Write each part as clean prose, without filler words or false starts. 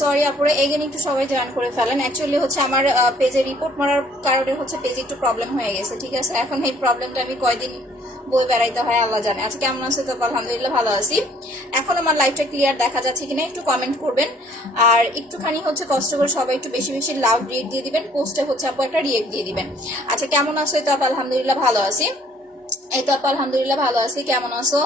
Sorry আপুরে, again একটু সবাই join করে ফেলেন। অ্যাকচুয়ালি হচ্ছে আমার পেজে রিপোর্ট মারার কারণে হচ্ছে পেজে একটু প্রবলেম হয়ে গেছে, ঠিক আছে? এখন এই প্রবলেমটা আমি কয়দিন বই বেড়াইতে হয় আল্লাহ জানে। আচ্ছা, কেমন আছে? তো আলহামদুলিল্লাহ ভালো আছি। এখন আমার লাইভটা ক্লিয়ার দেখা যাচ্ছে কিনা একটু কমেন্ট করবেন, আর একটুখানি হচ্ছে কষ্ট করে সবাই একটু বেশি বেশি লাভ রিয়েক্ট দিয়ে দিবেন, পোস্টে হচ্ছে আপু একটা রিয়েক্ট দিয়ে দিবেন। আচ্ছা, কেমন আছো? তো আপু আলহামদুলিল্লাহ ভালো আছি। এই তো আপু আলহামদুলিল্লাহ ভালো আছি। কেমন আছো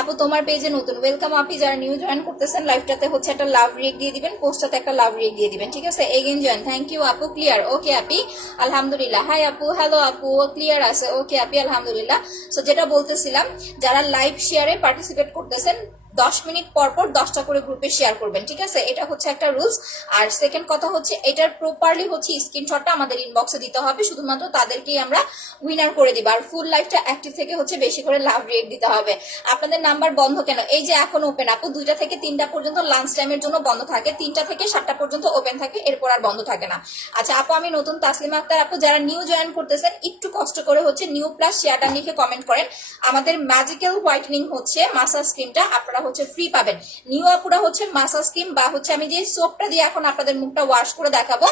আপু? তোমার পেজে নতুন, ওয়েলকাম। আপনি যারা নিউ জয়েন করতেছেন লাইভটাতে হচ্ছে একটা লাভ রিয়েক্ট দিয়ে দিবেন, পোস্টটাতে একটা লাভ রিয়েক্ট দিয়ে দিবেন, ঠিক আছে? এগেন জয়েন, থ্যাংক ইউ আপু। ক্লিয়ার? ওকে আপি আলহামদুলিল্লাহ। হাই আপু, হ্যালো আপু, ক্লিয়ার আছে? ওকে আপি আলহামদুলিল্লাহ। সো যেটা বলতেছিলাম, যারা লাইভ শেয়ারে পার্টিসিপেট করতেছেন 10 মিনিট পর পর 10টা করে গ্রুপে শেয়ার করবেন, ঠিক আছে? এটা হচ্ছে একটা রুলস। আর সেকেন্ড কথা হচ্ছে, এটার প্রপারলি হচ্ছে স্ক্রিনশটটা আমাদের ইনবক্সে দিতে হবে, শুধুমাত্র তাদেরকেই আমরা উইনার করে দিব। আর ফুল লাইফটা অ্যাক্টিভ থেকে হচ্ছে বেশি করে লাভ রেট দিতে হবে। আপনাদের নাম্বার বন্ধ কেন? এই যে এখন ওপেন আপু, 2টা থেকে 3টা পর্যন্ত লাঞ্চ টাইমের জন্য বন্ধ থাকে, 3টা থেকে 7টা পর্যন্ত ওপেন থাকে, এরপর আর বন্ধ থাকে না। আচ্ছা আপু, আমি নতুন তাসলিমা আক্তার। আপু যারা নিউ জয়েন করতেছেন একটু কষ্ট করে হচ্ছে নিউ প্লাস শেয়ারটা লিখে কমেন্ট করেন। আমাদের ম্যাজিক্যাল হোয়াইটনিং হচ্ছে মাসাজ ক্রিমটা আপনারা হচ্ছে ফ্রি পাবেন। নিউ আপুরা হচ্ছে মাসাজ ক্রিম বা হচ্ছে আমি যে সোপটা দিয়ে এখন আপনাদের মুখটা ওয়াশ করে দেখাবো,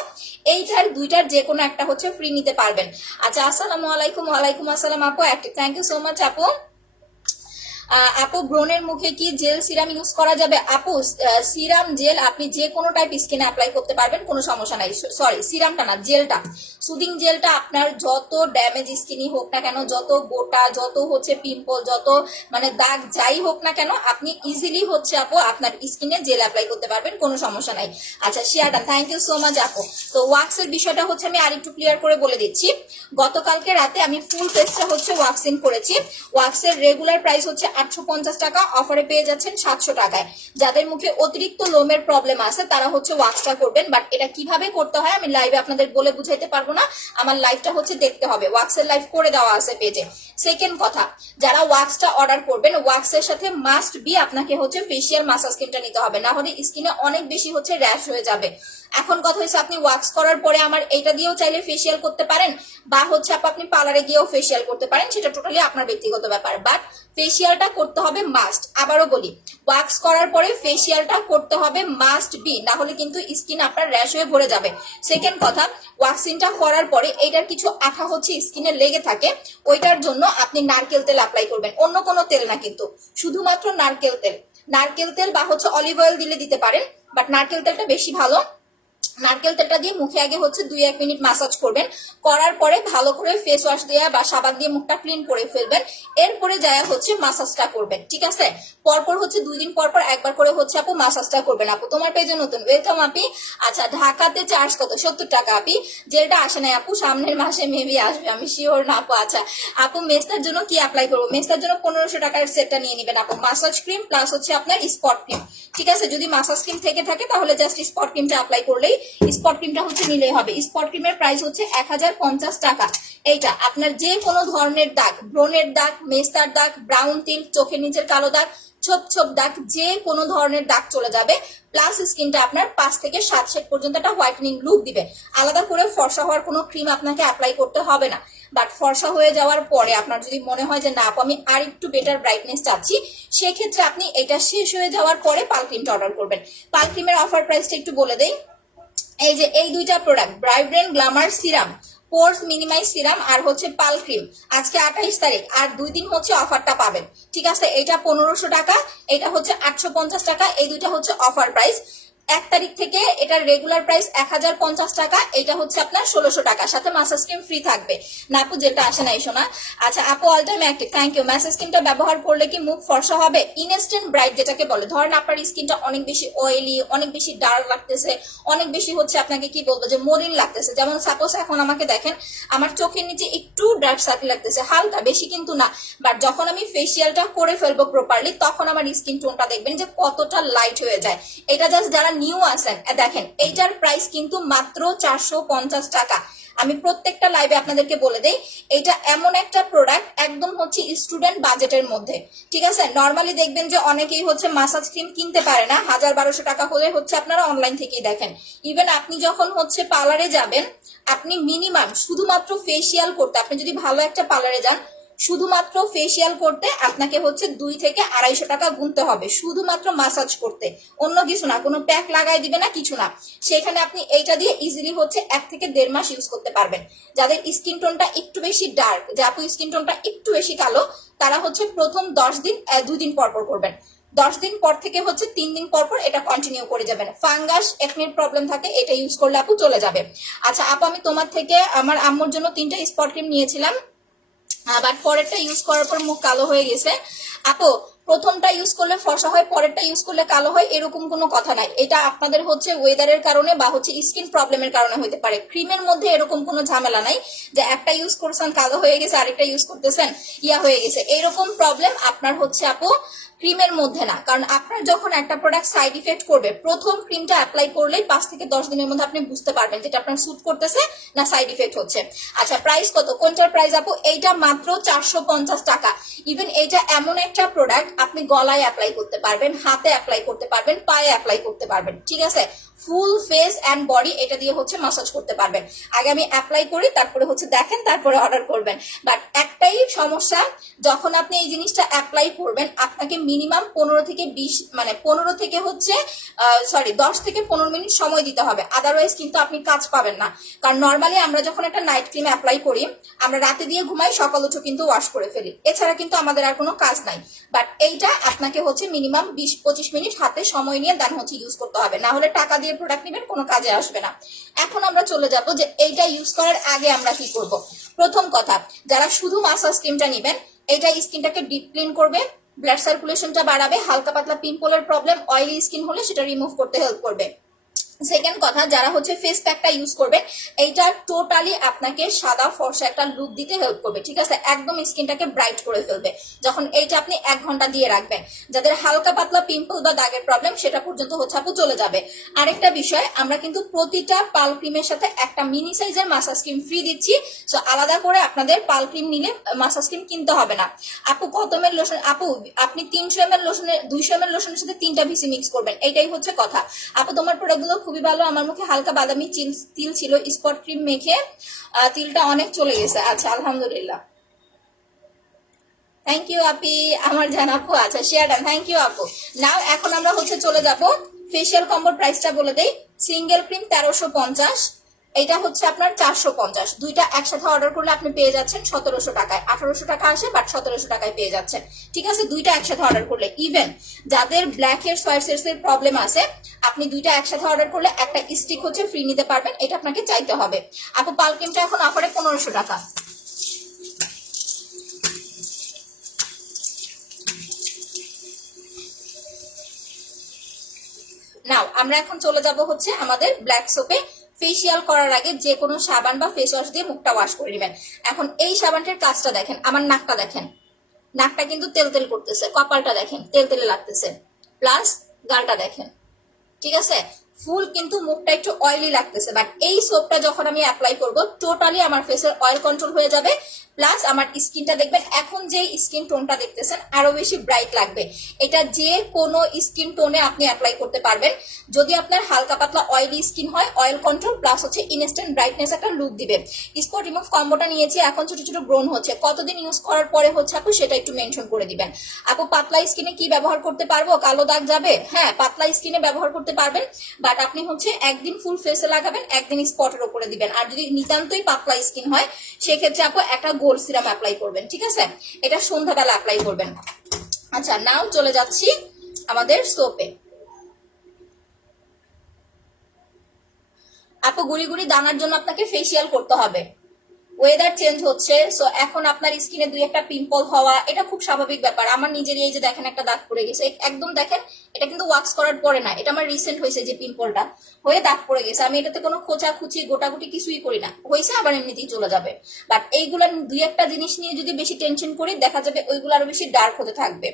এইটার দুইটার যে কোনো একটা হচ্ছে ফ্রি নিতে পারবেন। আচ্ছা, আসসালামু আলাইকুম। ওয়ালাইকুম আসসালাম আপু, থ্যাংক ইউ সো মাচ আপু। আপু ব্রণের মুখে কি জেল সিরাম ইউজ করা যাবে? আপু সিরাম জেল আপনি যে কোনো টাইপ স্কিনে অ্যাপ্লাই করতে পারবেন, কোনো সমস্যা নাই। সরি, সিরামটা না, জেলটা, সুদিং জেলটা আপনার যত ড্যামেজ স্কিনই হোক না কেন, যত গোটা, যত হচ্ছে পিম্পল, যত মানে দাগ যাই হোক না কেন, আপনি ইজিলি হচ্ছে আপু আপনার স্কিনে জেল অ্যাপ্লাই করতে পারবেন, কোনো সমস্যা নাই। আচ্ছা শেয়ারটা, থ্যাংক ইউ সো মাচ আপু। তো ওয়াক্সের বিষয়টা হচ্ছে আমি আরেকটু ক্লিয়ার করে বলে দিচ্ছি। গতকালকে রাতে আমি ফুল ফেসটা হচ্ছে ওয়াক্সিং করেছি। ওয়াক্সের রেগুলার প্রাইস হচ্ছে 850 টাকা, অফারে পেয়ে যাচ্ছেন 700 টাকায়। যাদের মুখে অতিরিক্ত লোমের প্রবলেম আছে তারা হচ্ছে ওয়াক্সটা করবেন, বাট এটা কিভাবে করতে হয় আমি লাইভে আপনাদের বলে বুঝাইতে পারবো না, আমার লাইভটা হচ্ছে দেখতে হবে। ওয়াক্সের লাইভ করে দেওয়া আছে পেজে। সেকেন্ড কথা, যারা ওয়াক্সটা অর্ডার করবেন, ওয়াক্সের সাথে মাস্ট বি আপনাকে হচ্ছে ফেসিয়াল মাসাজ ক্রিমটা নিতে হবে, না হলে স্কিনে অনেক বেশি হচ্ছে র্যাশ হয়ে যাবে। এখন কথা হচ্ছে, আপনি ওয়াক্স করার পরে আমার এটা দিয়েও চাইলে ফেসিয়াল করতে পারেন, বা হচ্ছে আপনি পার্লারে গিয়েও ফেসিয়াল করতে পারেন, সেটা টোটালি আপনার ব্যক্তিগত ব্যাপার, বাট ফেসিয়ালটা করতে হবে মাস্ট। আবারও বলি, ওয়াক্স করার পরে ফেসিয়ালটা করতে হবে মাস্ট বি, না হলে কিন্তু স্কিন আপনার র্যাশ হয়ে ভরে যাবে। সেকেন্ড কথা, ওয়াক্সিংটা করার পরে এটার কিছু আঠা হচ্ছে স্কিনে লেগে থাকে, ওইটার জন্য আপনি নারকেল তেল অ্যাপ্লাই করবেন, অন্য কোনো তেল না, কিন্তু শুধুমাত্র নারকেল তেল। নারকেল তেল বা হচ্ছে অলিভ অয়েল দিলে দিতে পারেন, বাট নারকেল তেলটা বেশি ভালো। নারকেল তেলটা দিয়ে মুখে আগে হচ্ছে 2-1 মিনিট মাসাজ করবেন, করার পরে ভালো করে ফেস ওয়াশ দিয়ে বা সাবান দিয়ে মুখটা ক্লিন করে ফেলবেন, এরপরে যায় হচ্ছে মাসাজটা করবেন, ঠিক আছে? পরপর হচ্ছে 2 দিন পরপর একবার করে হচ্ছে আপু মাসাজটা করবেন। আপু তোমার পেজে নতুন, ওয়েলকাম আপি। আচ্ছা, ঢাকাতে চার্জ কত? 70 টাকা আপি। যেটা আসে নাই আপু, সামনের মাসে মেবি আসবে, আমি শিওর না আপু। আচ্ছা আপু, মেস্তার জন্য কি অ্যাপ্লাই করবো? মেস্তার জন্য 1500 টাকার সেটটা নিয়ে নেবেন আপু, মাসাজ ক্রিম প্লাস হচ্ছে আপনার স্পট ক্রিম, ঠিক আছে? যদি মাসাজ ক্রিম থেকে থাকে তাহলে জাস্ট স্পট ক্রিমটা অ্যাপ্লাই করলেই, স্পট ক্রিমটা হচ্ছে নিলেই হবে। স্পট ক্রিমের প্রাইস হচ্ছে 1050 টাকা। এইটা আপনার যে কোনো ধরনের দাগ, ব্রণের দাগ, মেস্তার দাগ, ব্রাউন তিল, চোখের নিচের কালো দাগ, ছোপ ছোপ দাগ, যে কোনো ধরনের দাগ চলে যাবে, প্লাস স্কিনটা আপনার 5 থেকে 7 শেড পর্যন্ত একটা হোয়াইটনিং লুক দিবে। আলাদা করে ফর্সা হওয়ার কোনো ক্রিম আপনাকে অ্যাপ্লাই করতে হবে না। বাট ফর্সা হয়ে যাওয়ার পরে আপনার যদি মনে হয় যে না আপু আমি আর একটু বেটার ব্রাইটনেস চাচ্ছি, সেক্ষেত্রে আপনি এটা শেষ হয়ে যাওয়ার পরে পাল ক্রিমটা অর্ডার করবেন। পাল ক্রিমের অফার প্রাইসটা একটু বলে দেই। এই যে এই দুইটা প্রোডাক্ট, ব্রাইব্রেন গ্ল্যামার সিরাম, পোর্স মিনিমাইজ সিরাম আর হচ্ছে পাল ক্রিম, আজকে 28 তারিখ, আর 2 দিন হচ্ছে অফারটা পাবেন, ঠিক আছে? এটা 1500 টাকা, এটা হচ্ছে 850 টাকা, এই দুইটা হচ্ছে অফার প্রাইস। 1 তারিখ থেকে এটার রেগুলার প্রাইস 1050 টাকা, এটা হচ্ছে আপনার 1600 টাকা, সাথে মাসাজ ক্রিম ফ্রি থাকবে। না আপু যেটা আসে নাই শোনা। আচ্ছা আপু, all time active, thank you. Massage ক্রিমটা ব্যবহার করলে কি মুখ ফর্সা হবে? ইনস্ট্যান্ট ব্রাইট যেটাকে বলে, ধরেন আপনার স্কিনটা অনেক বেশি অয়েলি, অনেক বেশি ডার্ক লাগতেছে, অনেক বেশি হচ্ছে আপনাকে কি বলবো যে মরিন লাগতেছে, যেমন সাপোজ এখন আমাকে দেখেন, আমার চোখের নিচে একটু ডার্ক সার্কেল লাগতেছে, হালকা, বেশি কিন্তু না, বাট যখন আমি ফেসিয়ালটা করে ফেলবো প্রপারলি, তখন আমার স্কিন টোনটা দেখবেন যে কতটা লাইট হয়ে যায়। এটা জাস্ট যারা নিউ আছেন দেখেন, এইটার প্রাইস কিন্তু মাত্র 450 টাকা। আমি প্রত্যেকটা লাইভে আপনাদেরকে বলে দেই, এটা এমন একটা প্রোডাক্ট একদম হচ্ছে স্টুডেন্ট বাজেটের মধ্যে, ঠিক আছে? নর্মালি দেখবেন যে অনেকেই হচ্ছে মাসাজ ক্রিম কিনতে পারে না, 1000-1200 টাকা হলে হচ্ছে আপনারা অনলাইন থেকেই দেখেন। ইভেন আপনি যখন হচ্ছে পার্লারে যাবেন, আপনি মিনিমাম শুধুমাত্র ফেসিয়াল করতে, আপনি যদি ভালো একটা পার্লারে যান, শুধুমাত্র ফেসিয়াল করতে আপনাকে হচ্ছে 2 থেকে 250 টাকা গুনতে হবে, শুধুমাত্র মাসাজ করতে, অন্য কিছু না, কোনো প্যাক লাগাই দিবে না, কিছু না। সেখানে আপনি এইটা দিয়ে ইজিলি হচ্ছে 1 থেকে 1.5 মাস ইউজ করতে পারবেন। যাদের স্কিন টোনটা একটু বেশি ডার্ক, যে আপু স্কিন টোনটা একটু বেশি কালো, তারা হচ্ছে প্রথম 10 দিন 2 দিন পর পর করবেন, 10 দিন পর থেকে হচ্ছে 3 দিন পর পর এটা কন্টিনিউ করে যাবেন। ফাঙ্গাস একনির প্রবলেম থাকে, এটা ইউজ করলে আপু চলে যাবে। আচ্ছা আপু, আমি তোমার থেকে আমার আম্মুর জন্য 3টা স্পট ক্রিম নিয়েছিলাম, বাট পরেরটা ইউজ করার পর মুখ কালো হয়ে গেছে। আপু প্রথমটা ইউজ করলে ফর্সা হয়, পরেরটা ইউজ করলে কালো হয়, এরকম কোনো কথা নাই। এটা আপনাদের হচ্ছে ওয়েদারের কারণে বা হচ্ছে স্কিন প্রবলেমের কারণে হতে পারে। ক্রিমের মধ্যে এরকম কোনো ঝামেলা নাই যে একটা ইউজ করছেন কালো হয়ে গেছে, আরেকটা ইউজ করতেছেন হয়ে গেছে, এরকম প্রবলেম আপনার হচ্ছে আপু ক্রিমের মধ্যে না। কারণ আপনার যখন একটা প্রোডাক্ট সাইড ইফেক্ট করবে, প্রথম ক্রিমটা অ্যাপ্লাই করলেই 5 থেকে 10 দিনের মধ্যে আপনি বুঝতে পারবেন যেটা আপনার স্যুট করতেছে না সাইড ইফেক্ট হচ্ছে। আচ্ছা প্রাইস কত? কোনটার প্রাইস আপু? এইটা মাত্র 450 টাকা। ইভেন এইটা এমন একটা প্রোডাক্ট আপনি গলায় অ্যাপ্লাই করতে পারবেন, হাতে অ্যাপ্লাই করতে পারবেন, পায়ে অ্যাপ্লাই করতে পারবেন, ঠিক আছে? ফুল ফেস অ্যান্ড বডি এটা দিয়ে হচ্ছে মাসাজ করতে পারবেন। আগে আমি অ্যাপ্লাই করি, তারপরে হচ্ছে দেখেন, তারপরে অর্ডার করবেন। বাট একটাই সমস্যা, যখন আপনি এই জিনিসটা অ্যাপ্লাই করবেন আপনাকে মিনিমাম 15 থেকে 20 মানে 15 থেকে হচ্ছে 10 থেকে 15 মিনিট সময় দিতে হবে, আদারওয়াইজ কিন্তু আপনি কাজ পাবেন না। কারণ নর্মালি আমরা যখন একটা নাইট ক্রিম অ্যাপ্লাই করি, আমরা রাতে দিয়ে ঘুমাই, সকাল উঠে কিন্তু ওয়াশ করে ফেলি, এছাড়া কিন্তু আমাদের আর কোনো কাজ নাই। বাট এইটা আপনাকে হচ্ছে মিনিমাম 20-25 মিনিট হাতে সময় নিয়ে দেন হচ্ছে ইউজ করতে হবে, না হলে টাকা দিয়ে প্রোডাক্ট নেবেন, কোনো কাজে আসবে না। এখন আমরা চলে যাব যে এইটা ইউজ করার আগে আমরা কি করব। প্রথম কথা, যারা শুধু মাসাজ ক্রিমটা নেবেন, এইটা স্কিনটাকে ডিপ ক্লিন করবে, ব্লাড সার্কুলেশনটা বাড়াবে, হালকা পাতলা পিম্পলের প্রবলেম, অয়েলি স্কিন হলে সেটা রিমুভ করতে হেল্প করবে। সেকেন্ড কথা, যারা হচ্ছে ফেস প্যাকটা ইউজ করবে, এইটা টোটালি আপনাকে সাদা ফর্সা একটা লুক দিতে হেল্প করবে, ঠিক আছে? একদম স্কিনটাকে ব্রাইট করে ফেলবে যখন এইটা আপনি 1 ঘন্টা দিয়ে রাখবেন। যাদের হালকা পাতলা পিম্পল বা দাগের প্রবলেম, সেটা পর্যন্ত হচ্ছে আপু চলে যাবে। আরেকটা বিষয়, আমরা কিন্তু প্রতিটা পাল ক্রিমের সাথে একটা মিনি সাইজের মাসাজ ক্রিম ফ্রি দিচ্ছি। সো আলাদা করে আপনাদের পাল ক্রিম নিলে মাসাজ ক্রিম কিনতে হবে না। আপু কত এমএল লোশন? আপু আপনি 300 ml লোশনের 200 ml লোশনের সাথে 3টা ভিসি মিক্স করবেন, এইটাই হচ্ছে কথা। আপু তোমার প্রোডাক্টগুলো খুবই ভালো, আমার মুখে হালকা বাদামি তিল ছিল, স্পট ক্রিম মেখে তিলটা অনেক চলে গেছে। আচ্ছা আলহামদুলিল্লাহ, থ্যাংক ইউ আপি, আমার জান আপু। আচ্ছা শেয়ার ডান, থ্যাংক ইউ আপু। নাও এখন আমরা হচ্ছে চলে যাব ফেসিয়াল কম্বোর প্রাইসটা বলে দেই। সিঙ্গেল ক্রিম 1350, এটা হচ্ছে আপনার 450। দুইটা একসাথে অর্ডার করলে আপনি পেয়ে যাচ্ছেন 1700 টাকায়। 1800 টাকা আসে, বাট 1700 টাকায় পেয়ে যাচ্ছেন, ঠিক আছে? দুইটা একসাথে অর্ডার করলে। ইভেন যাদের ব্ল্যাক হেয়ার সোয়াইটস এর প্রবলেম আছে, আপনি দুইটা একসাথে অর্ডার করলে একটা স্টিক হচ্ছে ফ্রি নিতে পারবেন, এটা আপনাকে চাইতে হবে। আপু পাল ক্রিমটা এখন অফারে 1500 টাকা। নাও আমরা এখন চলে যাব হচ্ছে আমাদের ব্ল্যাক সোপে। ফেসিয়াল করার আগে যে কোনো সাবান বা ফেস ওয়াশ দিয়ে মুখটা ওয়াশ করে নেবেন। এখন এই সাবানটার কাজটা দেখেন, আমার নাকটা দেখেন, নাকটা কিন্তু তেল তেল করতেছে, কপালটা দেখেন তেল তেলে লাগতেছে, প্লাস গালটা দেখেন, ঠিক আছে? ফুল কিন্তু মুখটা একটু অয়েলি লাগতেছে। বাট এই সোপটা যখন আমি অ্যাপ্লাই করব, টোটালি আমার ফেসের অয়েল কন্ট্রোল হয়ে যাবে, প্লাস আমার স্কিনটা দেখবেন এখন যে স্কিন টোনটা দেখতেছেন আরো বেশি ব্রাইট লাগবে। এটা যে কোনো স্কিন টোনে আপনি অ্যাপ্লাই করতে পারবেন। যদি আপনার হালকা পাতলা অয়েলি স্কিন হয়, অয়েল কন্ট্রোল প্লাস হচ্ছে ইনস্ট্যান্ট ব্রাইটনেস একটা লুক দিবে। স্পট রিমুভ কম্বোটা নিয়েছি, এখন ছোট ছোট ব্রোন হচ্ছে, কতদিন ইউজ করার পরে হচ্ছে আপু সেটা একটু মেনশন করে দিবেন। আপু পাতলা স্কিনে কি ব্যবহার করতে পারবো? কালো দাগ যাবে? হ্যাঁ, পাতলা স্কিনে ব্যবহার করতে পারবেন, বাট আপনি হচ্ছে একদিন ফুল ফেসে লাগাবেন, একদিন স্পটের উপরে দিবেন। আর যদি নিতান্তই পাতলা স্কিন হয়, সেক্ষেত্রে আপু একটা গোল্ড সিরাম অ্যাপ্লাই করবেন, ঠিক আছে? এটা সন্ধ্যাবেলা অ্যাপ্লাই করবেন। আচ্ছা নাও চলে যাচ্ছি আমাদের সোপে। আপু গুড়ি গুড়ি দানার জন্য আপনাকে ফেসিয়াল করতে হবে, ওয়েদার চেঞ্জ হচ্ছে, সো এখন আপনার স্কিনে 2-1টা পিম্পল হওয়া এটা খুব স্বাভাবিক ব্যাপার। আমার নিজেরই এই যে দেখেন একটা দাগ পড়ে গেছে, একদম দেখেন, এটা কিন্তু ওয়াক্স করার পরে না, এটা আমার রিসেন্ট হয়েছে যে পিম্পলটা হয়ে দাগ পড়ে গেছে। আমি এটাতে কোনো খোঁচা খুচি গোটাগুটি কিছুই করি না, হয়েছে আবার এমনিতেই চলে যাবে। বাট এইগুলা 2-1টা জিনিস নিয়ে যদি বেশি টেনশন করি, দেখা যাবে ওইগুলো আরো বেশি ডার্ক হতে থাকবে।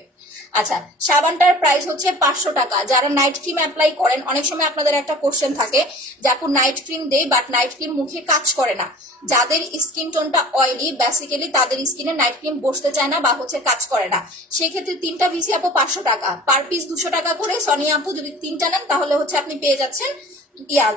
আচ্ছা সাবানটার প্রাইস হচ্ছে 500 টাকা। যারা নাইট ক্রিম অ্যাপ্লাই করেন, অনেক সময় আপনাদের একটা কোশ্চেন থাকে যে আপু নাইট ক্রিম দেই, বাট নাইট ক্রিম মুখে কাজ করে না। যাদের স্কিন টোনটা অয়েলি, বেসিক্যালি তাদের স্কিনে নাইট ক্রিম বসতে চায় না বা হচ্ছে কাজ করে না, সেক্ষেত্রে 3টা ভিসি আপু 500 টাকা, পার পিস 200 টাকা করে। সনি আপু যদি 3টা নেন তাহলে হচ্ছে আপনি পেয়ে যাচ্ছেন ইয়া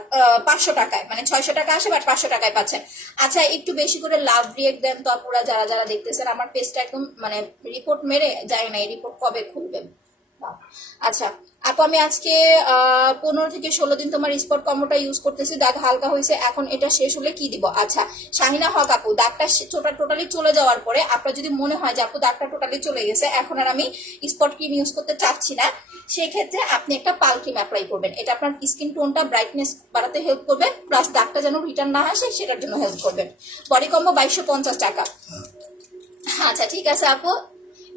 500 টাকায়, মানে 600 টাকা আসে বাট 500 টাকায় পাচ্ছেন। আচ্ছা একটু বেশি করে লাভ রিয়েক্ট দেন তো আপুরা, যারা যারা দেখতেছেন। আমার পেজটা একদম মানে রিপোর্ট মেরে যায় না, এই রিপোর্ট কবে খুলবেন। আচ্ছা আপু, আমি আজকে 15 থেকে 16 দিন তোমার স্পট কম্বোটা ইউজ করতেছি, দাগ হালকা হয়েছে। এখন এটা শেষ হলে কি দিব? আচ্ছা শাহিনা হক আপু, দাগটা টোটালি চলে যাওয়ার পরে আপনার যদি মনে হয় যে আপু দাগটা টোটালি চলে গেছে, এখন আর আমি স্পট ক্রিম ইউজ করতে চাচ্ছি না, সেক্ষেত্রে আপনি একটা পাল ক্রিম অ্যাপ্লাই করবেন। এটা আপনার স্কিন টোনটা ব্রাইটনেস বাড়াতে হেল্প করবে, প্লাস দাগটা যেন রিটার্ন না আসে সেটার জন্য হেল্প করবে। বডি কম্বো 2250 টাকা। আচ্ছা ঠিক আছে আপু,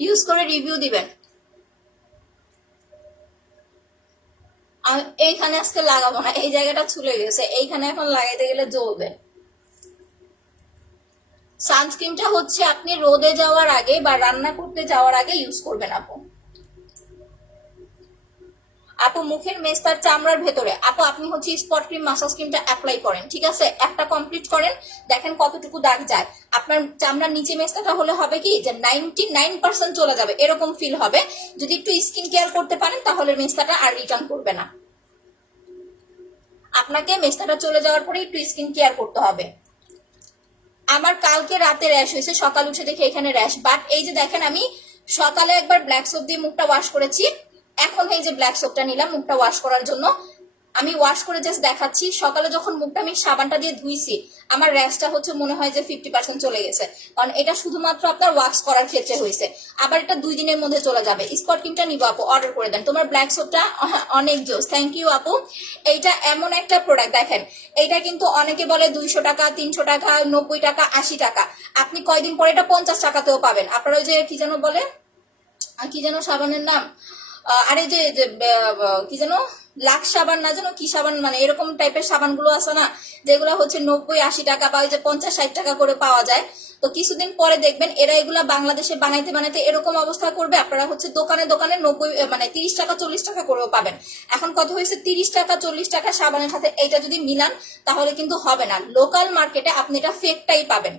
ইউজ করে রিভিউ দিবেন। এইখানে আজকে লাগাবো না, এই জায়গাটা ছুলে গেছে, এইখানে এখন লাগাইতে গেলে জ্বলবে। সানস্ক্রিনটা হচ্ছে আপনি রোদে যাওয়ার আগে বা রান্না করতে যাওয়ার আগে ইউজ করবেন আপু। আপু মুখের মেস্তার চামড়ার ভেতরে আপু আপনি হচ্ছে স্পট ক্রিম মাসাজ ক্রিমটা অ্যাপ্লাই করেন, ঠিক আছে? একটা কমপ্লিট করেন, দেখেন কতটুকু দাগ যায়। আপনার চামড়ার নিচে মেস্তাটা হলে হবে কি যে 99% চলে যাবে, এরকম ফিল হবে। যদি একটু স্কিন কেয়ার করতে পারেন তাহলে মেস্তাটা আর রিটার্ন করবে না। আপনাকে মেস্তাটা চলে যাওয়ার পরে একটু স্কিন কেয়ার করতে হবে। আমার কালকে রাতে র্যাশ হয়েছে, সকাল উঠে দেখে এখানে র্যাশ, বাট এই যে দেখেন আমি সকালে একবার ব্ল্যাক সোপ দিয়ে মুখটা ওয়াশ করেছি, এখন এই যে ব্ল্যাক সোপটা নিলাম মুখটা ওয়াশ করার জন্য, আমি ওয়াশ করে জাস্ট দেখাচ্ছি। সকালে যখন মুখটা আমি সাবানটা দিয়ে ধুইছি, আমার র্যাশটা হচ্ছে মনে হয় যে 50% চলে গেছে, কারণ এটা শুধুমাত্র আপনার ওয়াশ করার ক্ষেত্রে হয়েছে। আবার এটা 2 দিনের মধ্যে চলে যাবে। স্পট ক্রিমটা নিবো আপু, অর্ডার করে দেন। তোমার ব্ল্যাক সোপটা অনেক জোস, থ্যাংক ইউ আপু। এইটা এমন একটা প্রোডাক্ট দেখেন, এইটা কিন্তু অনেকে বলে 200 টাকা, 300 টাকা, 90 টাকা, 80 টাকা। আপনি কয়দিন পরে এটা 50 টাকাতেও পাবেন। আপনারা ওই যে কি যেন বলে, কি যেন সাবানের নাম, আরে যে কি যেন লাক্স সাবান না যেন কি সাবান, মানে এরকম টাইপের সাবানগুলো আছে না, যেগুলো হচ্ছে 90-80 টাকা বা ওই যে 50-60 টাকা করে পাওয়া যায়। তো কিছুদিন পরে দেখবেন এরা এগুলা বাংলাদেশে বানাইতে বানাইতে এরকম অবস্থা করবে, আপনারা হচ্ছে দোকানে দোকানে 90 মানে 30 টাকা 40 টাকা করেও পাবেন। এখন কত হয়েছে, 30 টাকা 40 টাকা সাবানের সাথে এইটা যদি মিলান তাহলে কিন্তু হবে না। লোকাল মার্কেটে আপনি এটা ফেকটাই পাবেন।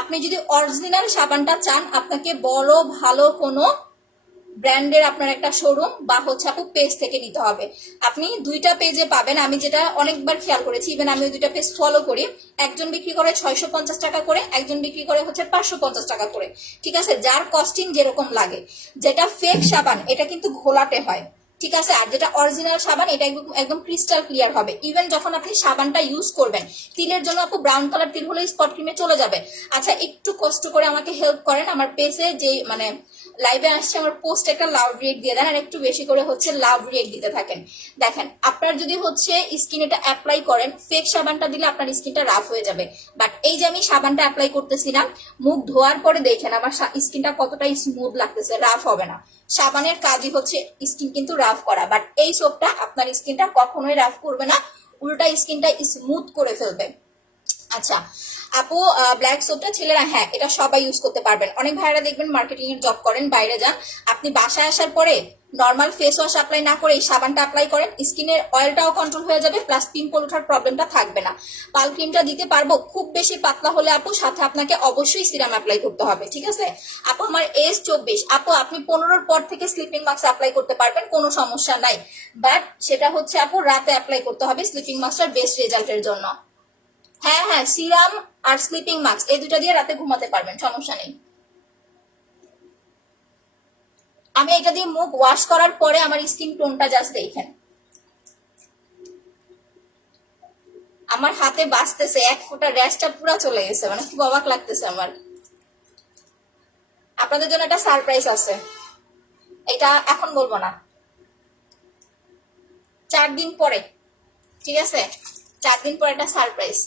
আপনি যদি অরিজিনাল সাবানটা চান, আপনাকে বড় ভালো কোনো ব্র্যান্ডের আপনার একটা শোরুম বা হচ্ছে আপু পেজ থেকে নিতে হবে। আপনি 2টা পেজে পাবেন, আমি যেটা অনেকবার খেয়াল করেছি, ইভেন আমি ওই 2টা পেজ ফলো করি। একজন বিক্রি করে 650 টাকা করে, একজন বিক্রি করে হচ্ছে 550 টাকা করে, ঠিক আছে? যার কস্টিং যেরকম লাগে। যেটা ফেক সাবান এটা কিন্তু ঘোলাটে হয়, ঠিক আছে? আর যেটা অরিজিনাল সাবান এটা একদম একদম ক্রিস্টাল ক্লিয়ার হবে। ইভেন যখন আপনি সাবানটা ইউজ করবেন, তিলের জন্য আপু ব্রাউন কালার তিল হলে স্পট ক্রিমে চলে যাবে। আচ্ছা একটু কষ্ট করে আমাকে হেল্প করেন, আমার পেজে যে মানে লাইভে আসছে আমার পোস্ট একটা লাভ রিয়েক্ট দিয়ে দেন, আর একটু বেশি করে হচ্ছে লাভ রিয়েক্ট দিতে থাকেন। দেখেন আপনার যদি হচ্ছে স্কিন এটা অ্যাপ্লাই করেন, ফেক সাবানটা দিলে আপনার স্কিনটা রাফ হয়ে যাবে, বাট এই যে আমি সাবানটা অ্যাপ্লাই করতেছি না, মুখ ধোয়ার পরে দেখেন আমার স্কিনটা কতটা স্মুথ লাগতেছে, রাফ হবে না। সাবানের কাজই হচ্ছে স্কিন কিন্তু রাফ করা, বাট এই সোপটা আপনার স্কিনটা কখনোই রাফ করবে না, উল্টা স্কিনটা স্মুথ করে ফেলবে। আচ্ছা আপু, ব্ল্যাক সোপটা ছেলেরা, হ্যাঁ এটা সবাই ইউজ করতে পারবেন। অনেক ভাইরা দেখবেন মার্কেটিং এর জব করেন, বাইরে যান, আপনি বাসায় আসার পরে নর্মাল ফেস ওয়াশ অ্যাপ্লাই না করে এই সাবানটা অ্যাপ্লাই করেন, স্কিনের অয়েলটাও কন্ট্রোল হয়ে যাবে, প্লাস পিম্পল ওঠার প্রবলেমটা থাকবে না। পাল ক্রিমটা দিতে পারবো, খুব বেশি পাতলা হলে আপু সাথে আপনাকে অবশ্যই সিরাম অ্যাপ্লাই করতে হবে, ঠিক আছে? আপু আমার এজ 24, আপু আপনি 15-র পর থেকে স্লিপিং মাস্ক অ্যাপ্লাই করতে পারবেন, কোনো সমস্যা নাই, বাট সেটা হচ্ছে আপু রাতে অ্যাপ্লাই করতে হবে স্লিপিং মাস্কটার বেস্ট রেজাল্টের জন্য। হ্যাঁ হ্যাঁ, সিরাম আর স্লিপিং মাস্ক এই 2টা দিয়ে রাতে ঘুমাতে পারবেন, সমস্যা নেই। আমি এটা দিয়ে মুখ ওয়াশ করার পরে আমার স্কিন টোনটা জাস্ট দেখেন, আমার হাতে বাঁচতেছে, 1 ফোঁটা র্যাশটা পুরো চলে গেছে, মানে খুব অবাক লাগতেছে আমার। আপনাদের জন্য একটা সারপ্রাইজ আছে, এটা এখন বলবো না, 4 দিন পরে, ঠিক আছে? 4 দিন পরে একটা সারপ্রাইজ।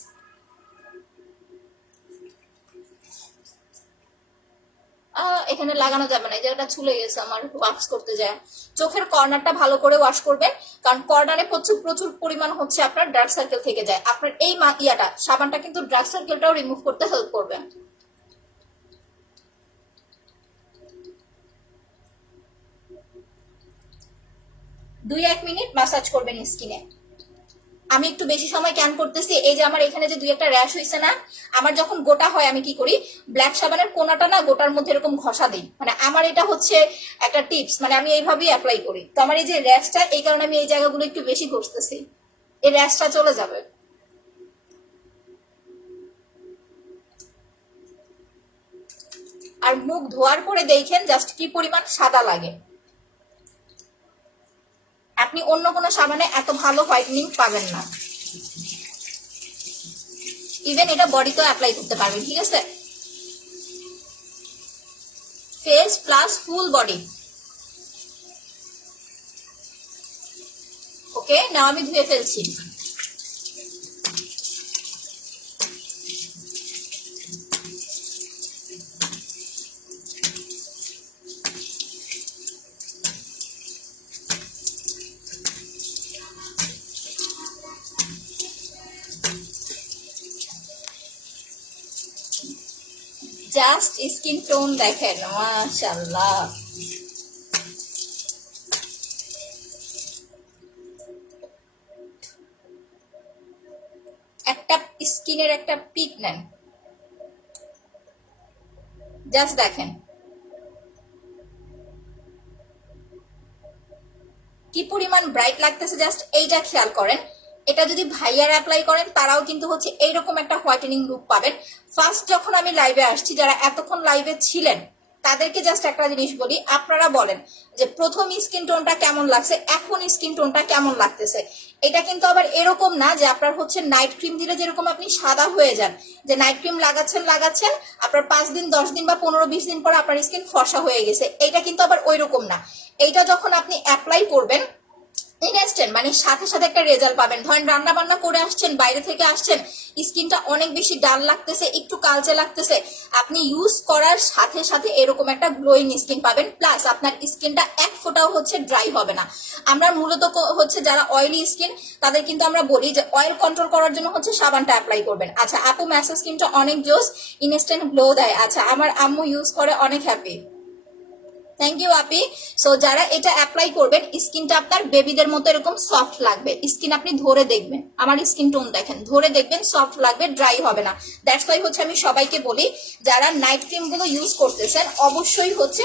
এখানে লাগানো যাবে না, এই জায়গাটা ছুলে গেছে আমার ওয়াশ করতে যায়। চোখের কর্নারটা ভালো করে ওয়াশ করবেন, কারণ কর্নারে প্রচুর প্রচুর পরিমাণ হচ্ছে আপনার ডার্ক সার্কেল থেকে যায়। আপনার এই ইয়াটা সাবানটা কিন্তু ডার্ক সার্কেলটাও রিমুভ করতে হেল্প করবে। 2-1 মিনিট ম্যাসাজ করবেন স্কিনে। আমি একটু বেশি সময় ক্যান করতেছি, এই যে আমার এখানে যে 2-একটা র্যাশ হয়েছে না, আমার যখন গোটা হয় আমি কি করি, ব্ল্যাক সাবানের কোনাটা না গোটার মধ্যে এরকম ঘষা দিই, মানে আমার এটা হচ্ছে একটা টিপস, মানে আমি এইভাবেই অ্যাপ্লাই করি। তো আমার এই যে র্যাশটা, এই কারণে আমি এই জায়গাগুলো একটু বেশি ঘষতেছি। এই র্যাশটা চলে যাবে। আর মুখ ধোয়ার পরে দেখেন জাস্ট কি পরিমাণ সাদা লাগে। আপনি অন্য কোনো সাবানে এত ভালো হোয়াইটনিং পাবেন না। ইভেন এটা বডিতেও অ্যাপ্লাই করতে পারবেন, ঠিক আছে? Face plus full body. Okay, now আমি ধুয়ে ফেলছি। জাস্ট স্কিন টোন দেখেন, মাশাআল্লাহ। একটা স্কিনের একটা পিক নেন, জাস্ট দেখেন কি পরিমাণ ব্রাইট লাগতেছে। জাস্ট এইটা খেয়াল করেন। এটা যদি ভাইয়ার অ্যাপ্লাই করেন তারাও কিন্তু হচ্ছে এইরকম একটা হোয়াইটেনিং লুক পাবেন। ফার্স্ট যখন আমি লাইভে আসছি, যারা এতক্ষণ লাইভে ছিলেন তাদেরকে জাস্ট একটা জিনিস বলি, আপনারা বলেন যে প্রথম স্কিন টোনটা কেমন লাগছে, এখন স্কিন টোনটা কেমন লাগতেছে। এটা কিন্তু আবার এরকম না যে আপনার হচ্ছে নাইট ক্রিম দিলে যেরকম আপনি সাদা হয়ে যান, যে নাইট ক্রিম লাগাচ্ছেন আপনার 5 দিন 10 দিন বা 15-20 দিন পর আপনার স্কিন ফর্সা হয়ে গেছে। এটা কিন্তু আবার ওই রকম না। এইটা যখন আপনি অ্যাপ্লাই করবেন ইনস্ট্যান্ট, মানে সাথে সাথে একটা রেজাল্ট পাবেন। ধরেন রান্না বান্না করে আসছেন, বাইরে থেকে আসছেন, স্কিনটা অনেক বেশি ডাল লাগতেছে, একটু কালচে লাগতেছে, আপনি ইউজ করার সাথে সাথে এরকম একটা গ্লোয়িং স্কিন পাবেন। প্লাস আপনার স্কিনটা এক ফোঁটাও হচ্ছে ড্রাই হবে না। আমরা মূলত হচ্ছে যারা অয়েলি স্কিন তাদের কিন্তু আমরা বলি যে অয়েল কন্ট্রোল করার জন্য হচ্ছে সাবানটা অ্যাপ্লাই করবেন। আচ্ছা আপু, ম্যাসেজ স্কিনটা অনেক জোস, ইনস্ট্যান্ট গ্লো দেয়। আচ্ছা, আমার আম্মু ইউজ করে, অনেক happy. Thank you Api. So যারা এটা অ্যাপ্লাই করবেন, স্কিনটা আপনার বেবিদের মতো এরকম সফট লাগবে। স্কিন আপনি ধরে দেখবেন, আমার স্কিন টোন দেখেন, ধরে দেখবেন সফট লাগবে, ড্রাই হবে না। দ্যাটস ওয়াই হচ্ছে আমি সবাইকে বলি যারা নাইট ক্রিম গুলো ইউজ করতেছেন অবশ্যই হচ্ছে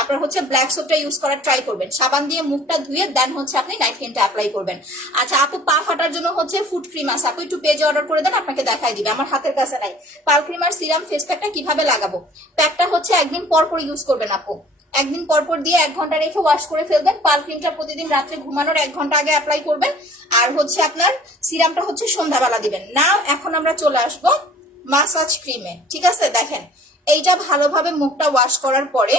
আপনার হচ্ছে ব্ল্যাক সোপটা ইউজ করার ট্রাই করবেন। সাবান দিয়ে মুখটা ধুয়ে দেন হচ্ছে আপনি নাইট ক্রিমটা অ্যাপ্লাই করবেন। আচ্ছা আপু, পা ফাটার জন্য হচ্ছে ফুড ক্রিম আছে, আপু একটু পেজে অর্ডার করে দেন, আপনাকে দেখাই দিবে, আমার হাতের কাছে নাই। পাল ক্রিম আর সিরাম ফেস প্যাকটা কিভাবে লাগাবো? প্যাকটা হচ্ছে একদিন পর পর ইউজ করবেন আপু, একদিন পরপর দিয়ে 1 ঘন্টা রেখে ওয়াশ করে ফেলবেন। পাল ক্রিমটা প্রতিদিন রাত্রে ঘুমানোর 1 ঘন্টা আগে অ্যাপ্লাই করবেন। আর হচ্ছে আপনার সিরামটা হচ্ছে সন্ধ্যাবেলা দিবেন না। এখন আমরা চলে আসবো মাসাজ ক্রিমে, ঠিক আছে? দেখেন এইটা ভালোভাবে মুখটা ওয়াশ করার পরে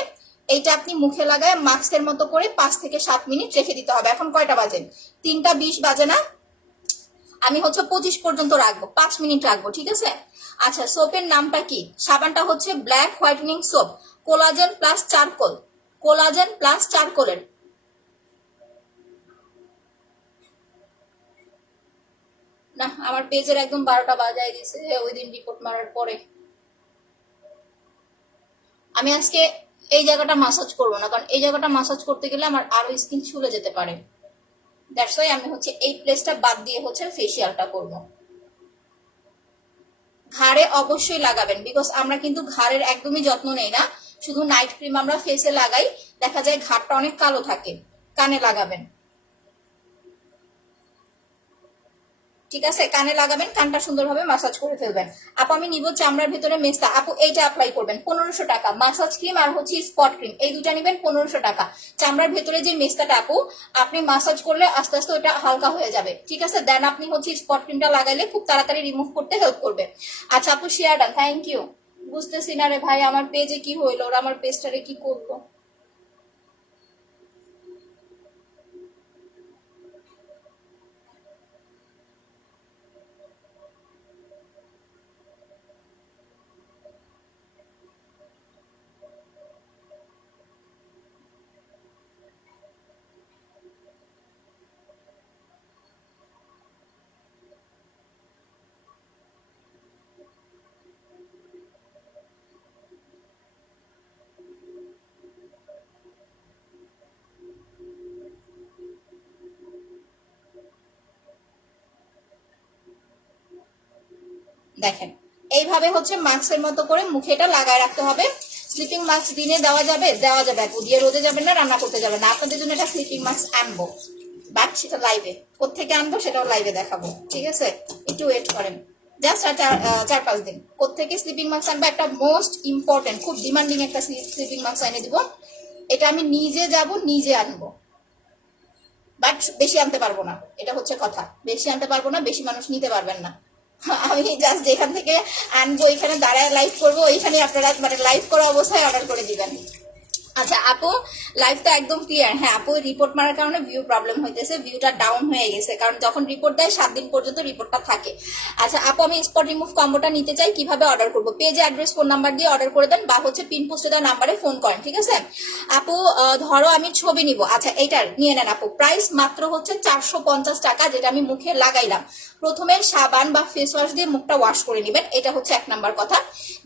এইটা আপনি মুখে লাগায় মাস্কের মতো করে 5 থেকে 7 মিনিট রেখে দিতে হবে। এখন কয়টা বাজে? 3টা 20 বাজে না? আমি হচ্ছে 25 পর্যন্ত রাখবো, 5 মিনিট রাখবো, ঠিক আছে? আচ্ছা, সোপের নামটা কি? সাবানটা হচ্ছে black whitening soap, collagen plus charcoal, collagen plus চারকোলের। না, আমার পেজের একদম 12টা বাজায় দিছে ওই দিন রিপোর্ট মারার পরে। আমি আজকে এই জায়গাটা মাসাজ করবো না, কারণ এই জায়গাটা মাসাজ করতে গেলে আমার আরো স্কিন ছুলে যেতে পারে। দ্যাটস ওয়াই আমি হচ্ছে এই প্লেসটা বাদ দিয়ে হচ্ছে ফেসিয়ালটা করবো। ঘাড়ে অবশ্যই লাগাবেন, বিকজ আমরা কিন্তু ঘাড়ের একদমই যত্ন নেই না। শুধু নাইট ক্রিম আমরা ফেসে লাগাই, দেখা যায় ঘাড়টা অনেক কালো থাকে। কানে লাগাবেন, ঠিক আছে? কানে লাগাবেন, কানটা সুন্দরভাবে মাসাজ করে ফেলবেন। আপু আমি নিব চামড়ার ভিতরে মেস্তা, আপু এইটা অ্যাপ্লাই করবেন 1500 টাকা। মাসাজ ক্রিম আর হচ্ছে স্পট ক্রিম, এই দুটা নিবেন 1500 টাকা। চামড়ার ভেতরে যে মেস্তাটা আপু আপনি মাসাজ করলে আস্তে আস্তে ওটা হালকা হয়ে যাবে, ঠিক আছে? দেন আপনি হচ্ছে স্পট ক্রিমটা লাগাইলে খুব তাড়াতাড়ি রিমুভ করতে হেল্প করবে। আচ্ছা আপু, শেয়ারটা থ্যাংক ইউ। বুঝতেছি না রে ভাই, আমার পেজে কি হইলো, ওরা আমার পেজটারে কি করলো। দেখেন এইভাবে হচ্ছে মাস্কের মতো করে মুখে এটা লাগায় রাখতে হবে। স্লিপিং মাস্ক দিনে দেওয়া যাবে, দেওয়া যাবে আপু, দিয়ে রোদে যাবেন না, রান্না করতে যাবেন না। আপনাদের জন্য এটা স্লিপিং মাস্ক আনবো। বাট সেটা লাইভে কোত্থেকে আনবো সেটাও লাইভে দেখাবো, ঠিক আছে? একটু ওয়েট করেন, জাস্ট আর 4-5 দিন। কোত্থেকে স্লিপিং মাস্ক আনবো, একটা মোস্ট ইম্পর্টেন্ট খুব ডিমান্ডিং একটা স্লিপিং মাস্ক এনে দিব। এটা আমি নিজে যাব, নিজে আনবো, বাট বেশি আনতে পারবো না, এটা হচ্ছে কথা। বেশি আনতে পারবো না, বেশি মানুষ নিতে পারবেন না। আমি জাস্ট যেখান থেকে আনবো ওইখানে দাঁড়ায় লাইভ করবো, ওইখানে আপনারা মানে লাইভ করা অবস্থায় অর্ডার করে দিবেন। আচ্ছা আপু, লাইভ তো একদম ক্লিয়ার। হ্যাঁ আপু, রিপোর্ট মারার কারণে ভিউ প্রবলেম হইতেছে, ভিউটা ডাউন হয়ে গেছে, কারণ যখন রিপোর্ট দেয় 7 দিন পর্যন্ত রিপোর্টটা থাকে। আচ্ছা আপু, আমি স্পট রিমুভ কম্বোটা নিতে চাই, কিভাবে অর্ডার করবো? পেজে অ্যাড্রেস ফোন নাম্বার দিয়ে অর্ডার করে দেন, বা হচ্ছে পিন পোস্টে দেওয়া নাম্বারে ফোন করেন, ঠিক আছে? আপু ধরো আমি ছবি নিব, আচ্ছা এইটার নিয়ে নেন আপু, প্রাইস মাত্র হচ্ছে 450 টাকা, যেটা আমি মুখে লাগাইলাম। প্রথমে সাবান বা ফেস ওয়াশ দিয়ে মুখটা ওয়াশ করে নেবেন, এটা হচ্ছে 1 নাম্বার কথা।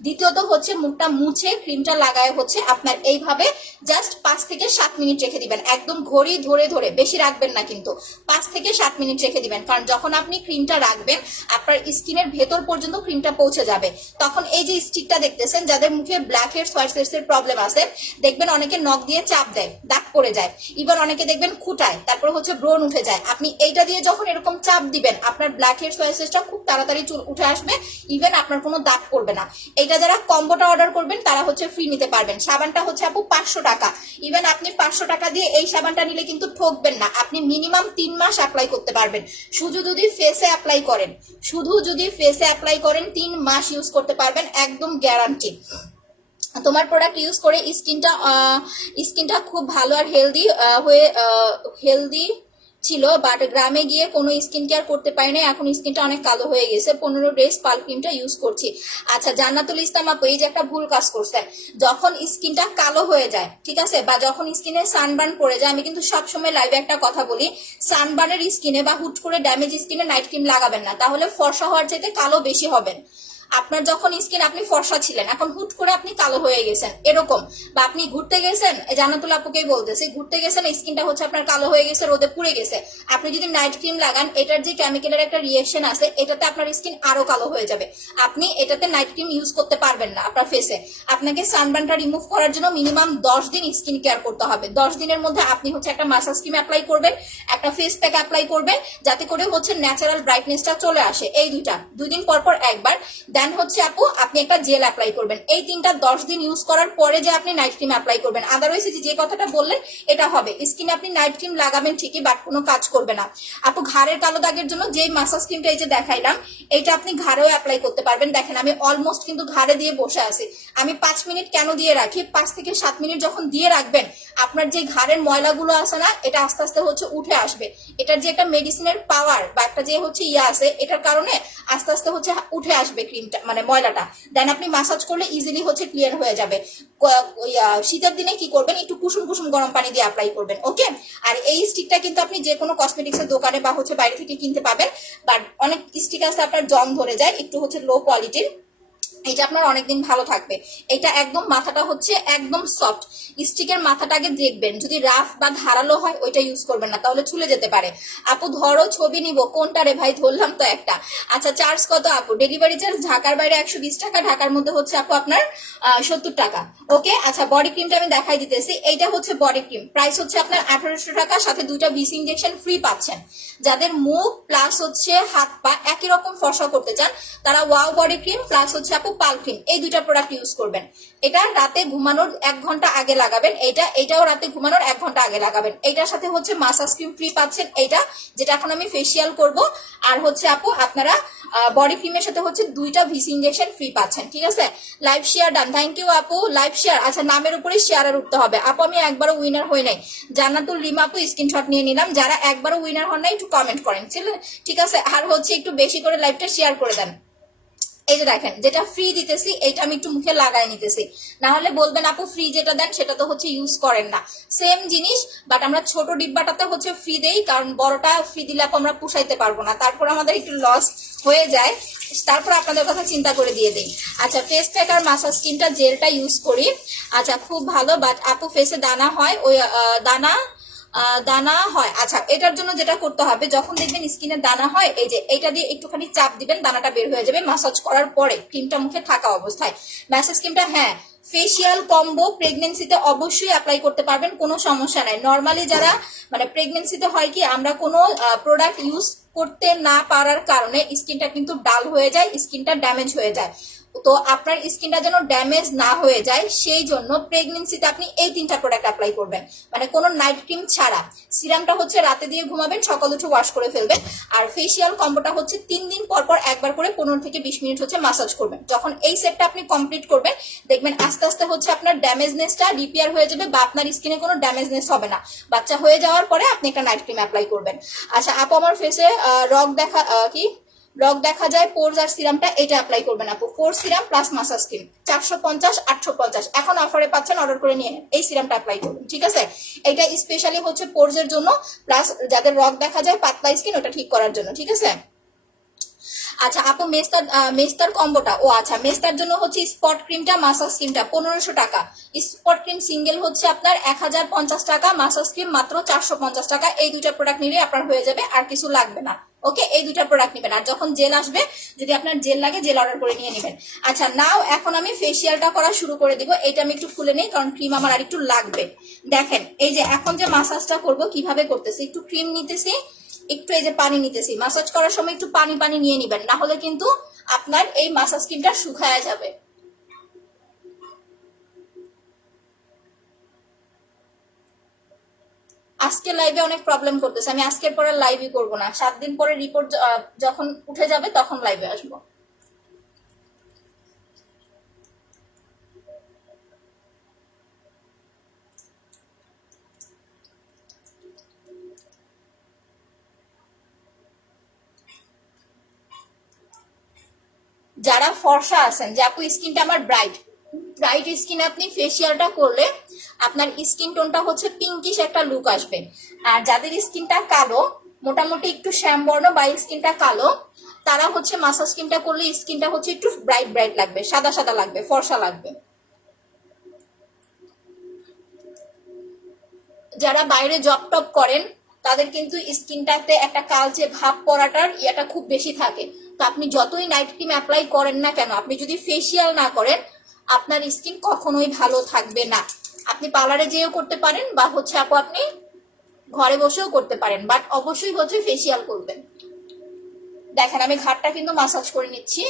দ্বিতীয়ত হচ্ছে মুখটা মুছে ক্রিমটা লাগায় হচ্ছে আপনার এইভাবে জাস্ট 5 থেকে 7 মিনিট রেখে দিবেন, একদম ঘড়ি ধরে ধরে, বেশি রাখবেন না কিন্তু, 5 থেকে 7 মিনিট রেখে দিবেন। কারণ যখন আপনি ক্রিমটা রাখবেন আপনার স্কিনের ভেতর পর্যন্ত ক্রিমটা পৌঁছে যাবে, তখন এই যে স্টিকটা দেখতেছেন, যাদের মুখে ব্ল্যাক হেডস হোয়াইট হেডস এর প্রবলেম আছে, দেখবেন অনেকে নখ দিয়ে চাপ দেয়, দাগ পড়ে যায়, ইভেন অনেকে দেখবেন খুঁটায়, তারপর হচ্ছে ব্রণ উঠে যায়। আপনি এইটা দিয়ে যখন এরকম চাপ দিবেন, আপনার ব্ল্যাক হেডস হোয়াইট হেডসটা খুব তাড়াতাড়ি চুল উঠে আসবে, ইভেন আপনার কোনো দাগ পড়বে না। এটা যারা কম্বোটা অর্ডার করবেন তারা হচ্ছে ফ্রি নিতে পারবেন। সাবানটা হচ্ছে আপু 500 টাকা, ইভেন আপনি 500 টাকা দিয়ে এই সাবানটা নিলে কিন্তু ঠকবেন না, আপনি মিনিমাম 3 মাস অ্যাপ্লাই করতে পারবেন। শুধু যদি ফেসে অ্যাপ্লাই করেন, 3 মাস ইউজ করতে পারবেন, একদম গ্যারান্টি। তোমার প্রোডাক্ট ইউজ করে স্কিনটা খুব ভালো আর হেলদি ছিল, বাট গ্রামে গিয়ে কোনো স্কিন কেয়ার করতে পারি না, এখন স্কিনটা অনেক কালো হয়ে গেছে, 15 ডেজ পাল ক্রিমটা ইউজ করছি। আচ্ছা জান্নাতুল ইসলাম আপু, এই যে একটা ভুল কাজ করছেন, যখন স্কিনটা কালো হয়ে যায়, ঠিক আছে, বা যখন স্কিনে সানবার্ন পড়ে যায়, আমি কিন্তু সবসময় লাইভে একটা কথা বলি, সানবার্নের স্কিনে বা হুট করে ড্যামেজ স্কিনে নাইট ক্রিম লাগাবেন না, তাহলে ফর্সা হওয়ার চাইতে কালো বেশি হবেন। আপনার যখন স্কিন আপনি ফর্সা ছিলেন, এখন হুট করে আপনি কালো হয়ে গেছেন এরকম, বা আপনি ঘুরতে গেছেন, জান্নাতুল আপুকেই বলতেছি, ঘুরতে গেছেন স্কিনটা হচ্ছে আপনার কালো হয়ে গেছে, রোদে পুড়ে গেছে, আপনি যদি নাইট ক্রিম লাগান, এটার যে কেমিক্যালের একটা রিয়েকশন আছে, এটাতে আপনার স্কিন আরো কালো হয়ে যাবে, আপনি এটাতে নাইট ক্রিম ইউজ করতে পারবেন না আপনার ফেসে। আপনাকে সানবার্নটা রিমুভ করার জন্য মিনিমাম 10 দিন স্কিন কেয়ার করতে হবে। 10 দিনের মধ্যে আপনি হচ্ছে একটা মাসাজ ক্রিম অ্যাপ্লাই করবেন, একটা ফেস প্যাক অ্যাপ্লাই করবেন, যাতে করে হচ্ছে ন্যাচারাল ব্রাইটনেসটা চলে আসে। এই 2 দিন পর পর একবার। দেন হচ্ছে আপু আপনি একটা জেল অ্যাপ্লাই করবেন, এই 3টা 10 দিন ইউজ করার পরে যে আপনি নাইট ক্রিম অ্যাপ্লাই করবেন। আদারওয়াইজ যে কথাটা বললেন এটা হবে, স্কিনে আপনি নাইট ক্রিম লাগাবেন ঠিকই, বাট কোনো কাজ করবে না। আপু ঘাড়ের কালো দাগের জন্য যে মাসাজ ক্রিমটা এই যে দেখাইলাম, এটা আপনি ঘাড়েও অ্যাপ্লাই করতে পারবেন। দেখেন আমি অলমোস্ট কিন্তু ঘাড়ে দিয়ে বসে আছি। আমি 5 মিনিট কেন দিয়ে রাখি, 5 থেকে 7 মিনিট যখন দিয়ে রাখবেন, আপনার যে ঘাড়ের ময়লাগুলো আছে না, এটা আস্তে আস্তে হচ্ছে উঠে আসবে। এটার যে একটা মেডিসিনের পাওয়ার বা একটা যে হচ্ছে আছে, এটার কারণে আস্তে আস্তে হচ্ছে উঠে আসবে ক্রিমটা, মানে ময়লাটা। দেন আপনি মাসাজ করলে ইজিলি হচ্ছে ক্লিয়ার হয়ে যাবে। শীতের দিনে কি করবেন, একটু কুসুম কুসুম গরম পানি দিয়ে অ্যাপ্লাই করবেন, ওকে? আর এই স্টিকটা কিন্তু আপনি যে কোনো কসমেটিক্সের দোকানে বা হচ্ছে বাইরে থেকে কিনতে পাবেন, বাট অনেক স্টিক আছে আপনার জং ধরে যায়, একটু হচ্ছে লো কোয়ালিটির, এটা আপনার অনেকদিন ভালো থাকবে। এটা একদম মাথাটা হচ্ছে একদম সফট, স্টিকের মাথাটা আগে দেখবেন, যদি রাফ বা ধারালো হয় ওইটা ইউজ করবেন না, তাহলে ছুলে যেতে পারে। আপু ধরো ছবি নিব, কোনটা রে ভাই, ধরলাম তো একটা। আচ্ছা চার্জ কত আপু? ডেলিভারি চার্জ ঢাকার বাইরে 120 টাকা, ঢাকার মধ্যে হচ্ছে আপু আপনার 70 টাকা, ওকে? আচ্ছা বডি ক্রিমটা আমি দেখাই দিতেছি, এইটা হচ্ছে বডি ক্রিম, প্রাইস হচ্ছে আপনার 1800 টাকা, সাথে 2টা ভিসি ইনজেকশন ফ্রি পাচ্ছেন। যাদের মুখ প্লাস হচ্ছে হাত পা একই রকম ফর্সা করতে চান, তারা ওয়াও বডি ক্রিম প্লাস হচ্ছে আপু পাল ক্রিম, এই 2টা প্রোডাক্ট ইউজ করবেন। এটা রাতে ঘুমানোর 1 ঘন্টা আগে লাগাবেন, এটাও রাতে ঘুমানোর 1 ঘন্টা আগে লাগাবেন। এইটার সাথে হচ্ছে মাসাজ ক্রিম ফ্রি পাচ্ছেন, এইটা যেটা এখন আমি ফেসিয়াল করব। আর হচ্ছে আপু আপনারা বডি ক্রিমের সাথে হচ্ছে 2টা ভিসি ইনজেকশন ফ্রি পাচ্ছেন, ঠিক আছে? Live share done, thank you আপু। লাইভ শেয়ার, আচ্ছা নামের উপরে শেয়ার উঠতে হবে আপু, আমি একবারও উইনার হই নাই। জান্নাতুল রিমা আপু স্ক্রিনশট নিয়ে নিলাম, যারা একবারও উইনার হন নাই একটু কমেন্ট করেন, ঠিক আছে? আর হচ্ছে একটু বেশি করে লাইভটা শেয়ার করে দেন। এই যে দেখেন যেটা ফ্রি দিতেছি, এইটা আমি একটু মুখে লাগাই নিতেছি, না হলে বলবেন আপু ফ্রি যেটা দেন সেটা তো হচ্ছে ইউজ করেন না। সেম জিনিস, বাট আমরা ছোট ডিব্বাটাতে হচ্ছে ফ্রি দেই, কারণ বড়টা ফ্রি দিলে আপু আমরা পুষাইতে পারবো না, তারপর আমাদের একটু লস হয়ে যায়, তারপর আপনাদের কথা চিন্তা করে দিয়ে দেই। আচ্ছা ফেস প্যাক আর মাসাজ ক্রিমটা জেলটা ইউজ করি, আচ্ছা খুব ভালো, বাট আপু ফেসে দানা হয়, ওই দানা দানা হয়, আচ্ছা এটার জন্য যেটা করতে হবে, যখন দেখবেন স্কিনে দানা হয়, এই যে এটা দিয়ে একটুখানি চাপ দিবেন, দানাটা বের হয়ে যাবে মাসাজ করার পরে, ক্রিমটা মুখে থাকা অবস্থায়। ম্যাসেজ ক্রিমটা হ্যাঁ ফেসিয়াল কম্বো প্রেগনেন্সিতে অবশ্যই অ্যাপ্লাই করতে পারবেন, কোনো সমস্যা নাই। নর্মালি যারা মানে প্রেগনেন্সিতে হয় কি, আমরা কোনো প্রোডাক্ট ইউজ করতে না পারার কারণে স্কিনটা কিন্তু ডাল হয়ে যায়, স্কিনটা ড্যামেজ হয়ে যায়। তো আপনার স্কিনটা যেন ড্যামেজ না হয়ে যায় সেই জন্য প্রেগনেন্সিতে আপনি এই 3টা প্রোডাক্ট অ্যাপ্লাই করবেন, মানে কোনো নাইট ক্রিম ছাড়া। সিরামটা হচ্ছে রাতে দিয়ে ঘুমাবেন, সকাল উঠে ওয়াশ করে ফেলবেন। আর ফেসিয়াল কম্বোটা হচ্ছে 3 দিন পর পর একবার করে 15 থেকে 20 মিনিট হচ্ছে মাসাজ করবেন। যখন এই সেটটা আপনি কমপ্লিট করবেন দেখবেন আস্তে আস্তে হচ্ছে আপনার ড্যামেজনেসটা রিপেয়ার হয়ে যাবে, বা আপনার স্কিনে কোনো ড্যামেজনেস হবে না। বাচ্চা হয়ে যাওয়ার পরে আপনি একটা নাইট ক্রিম অ্যাপ্লাই করবেন। আচ্ছা আপু আমার ফেসে রগ দেখা যায়, পোরস আর সিরামটা এটা অ্যাপ্লাই করবেন আপু। পোরস সিরাম প্লাস মাসাজ ক্রিম 450 850, এখন অফারে পাচ্ছেন, অর্ডার করে নিয়ে নেন। এই সিরামটা অ্যাপ্লাই করবেন, ঠিক আছে? এটা স্পেশালি হচ্ছে পোরস এর জন্য, প্লাস যাদের রগ দেখা যায় পাতলা স্কিন ওটা ঠিক করার জন্য, ঠিক আছে? আচ্ছা আপু মেস্তার কম্বোটা, ও আচ্ছা মেস্তার জন্য হচ্ছে স্পট ক্রিমটা মাসাজ ক্রিমটা 1500 টাকা। স্পট ক্রিম সিঙ্গেল হচ্ছে আপনার 1050 টাকা, মাসাজ ক্রিম মাত্র 450 টাকা। এই 2টা প্রোডাক্ট নিলে আপনার হয়ে যাবে, আর কিছু লাগবে না। ওকে, এই 2টা প্রোডাক্ট নেবেন। আর যখন জেল আসবে, যদি আপনার জেল লাগে জেল অর্ডার করে নিয়ে নেবেন। আচ্ছা নাও এখন আমি ফেসিয়ালটা করা শুরু করে দিব। এটা আমি একটু খুলে নেই কারণ ক্রিম আমার আর একটু লাগবে। দেখেন এই যে এখন যে মাসাজটা করব কিভাবে করতেছি, একটু ক্রিম নিতেছি, একটু এই যে পানি নিতেছি। মাসাজ করার সময় একটু পানি পানি নিয়ে নিবেন, না হলে কিন্তু আপনার এই মাসাজ ক্রিমটা শুকায় যাবে। আজকে লাইভে অনেক প্রবলেম করতেছে, আমি আজকের পরে লাইভই করব না। 7 দিন পরে রিপোর্ট যখন উঠে যাবে তখন লাইভে আসবো। যারা ফর্সা আছেন যে আপু স্কিনটা আমার ব্রাইট, ব্রাইট স্কিন আপনি ফেসিয়ালটা করলে আপনার স্কিন টোনটা হচ্ছে পিঙ্কিশ একটা লুক আসবে। আর যাদের স্কিনটা কালো, মোটামুটি একটু শ্যামবর্ণ বা স্কিনটা কালো, তারা হচ্ছে মাসাজ ক্রিমটা করলে স্কিনটা হচ্ছে একটু ব্রাইট ব্রাইট লাগবে, সাদা সাদা লাগবে, ফর্সা লাগবে। যারা বাইরে জব টপ করেন তাদের কিন্তু স্কিনটাতে একটা কালচে ভাব পড়াটার ইয়াটা খুব বেশি থাকে। তো আপনি যতই নাইট ক্রিম অ্যাপ্লাই করেন না কেন, আপনি যদি ফেসিয়াল না করেন আপনার স্কিন কখনোই ভালো থাকবে না। আপনি পার্লারে যেও করতে পারেন, বা হচ্ছে আপু আপনি ঘরে বসেও করতে পারেন, বাট অবশ্যই হচ্ছে ফেসিয়াল করবেন। দেখেন আমি ঘাটটা কিন্তু মাসাজ করে নিচ্ছি।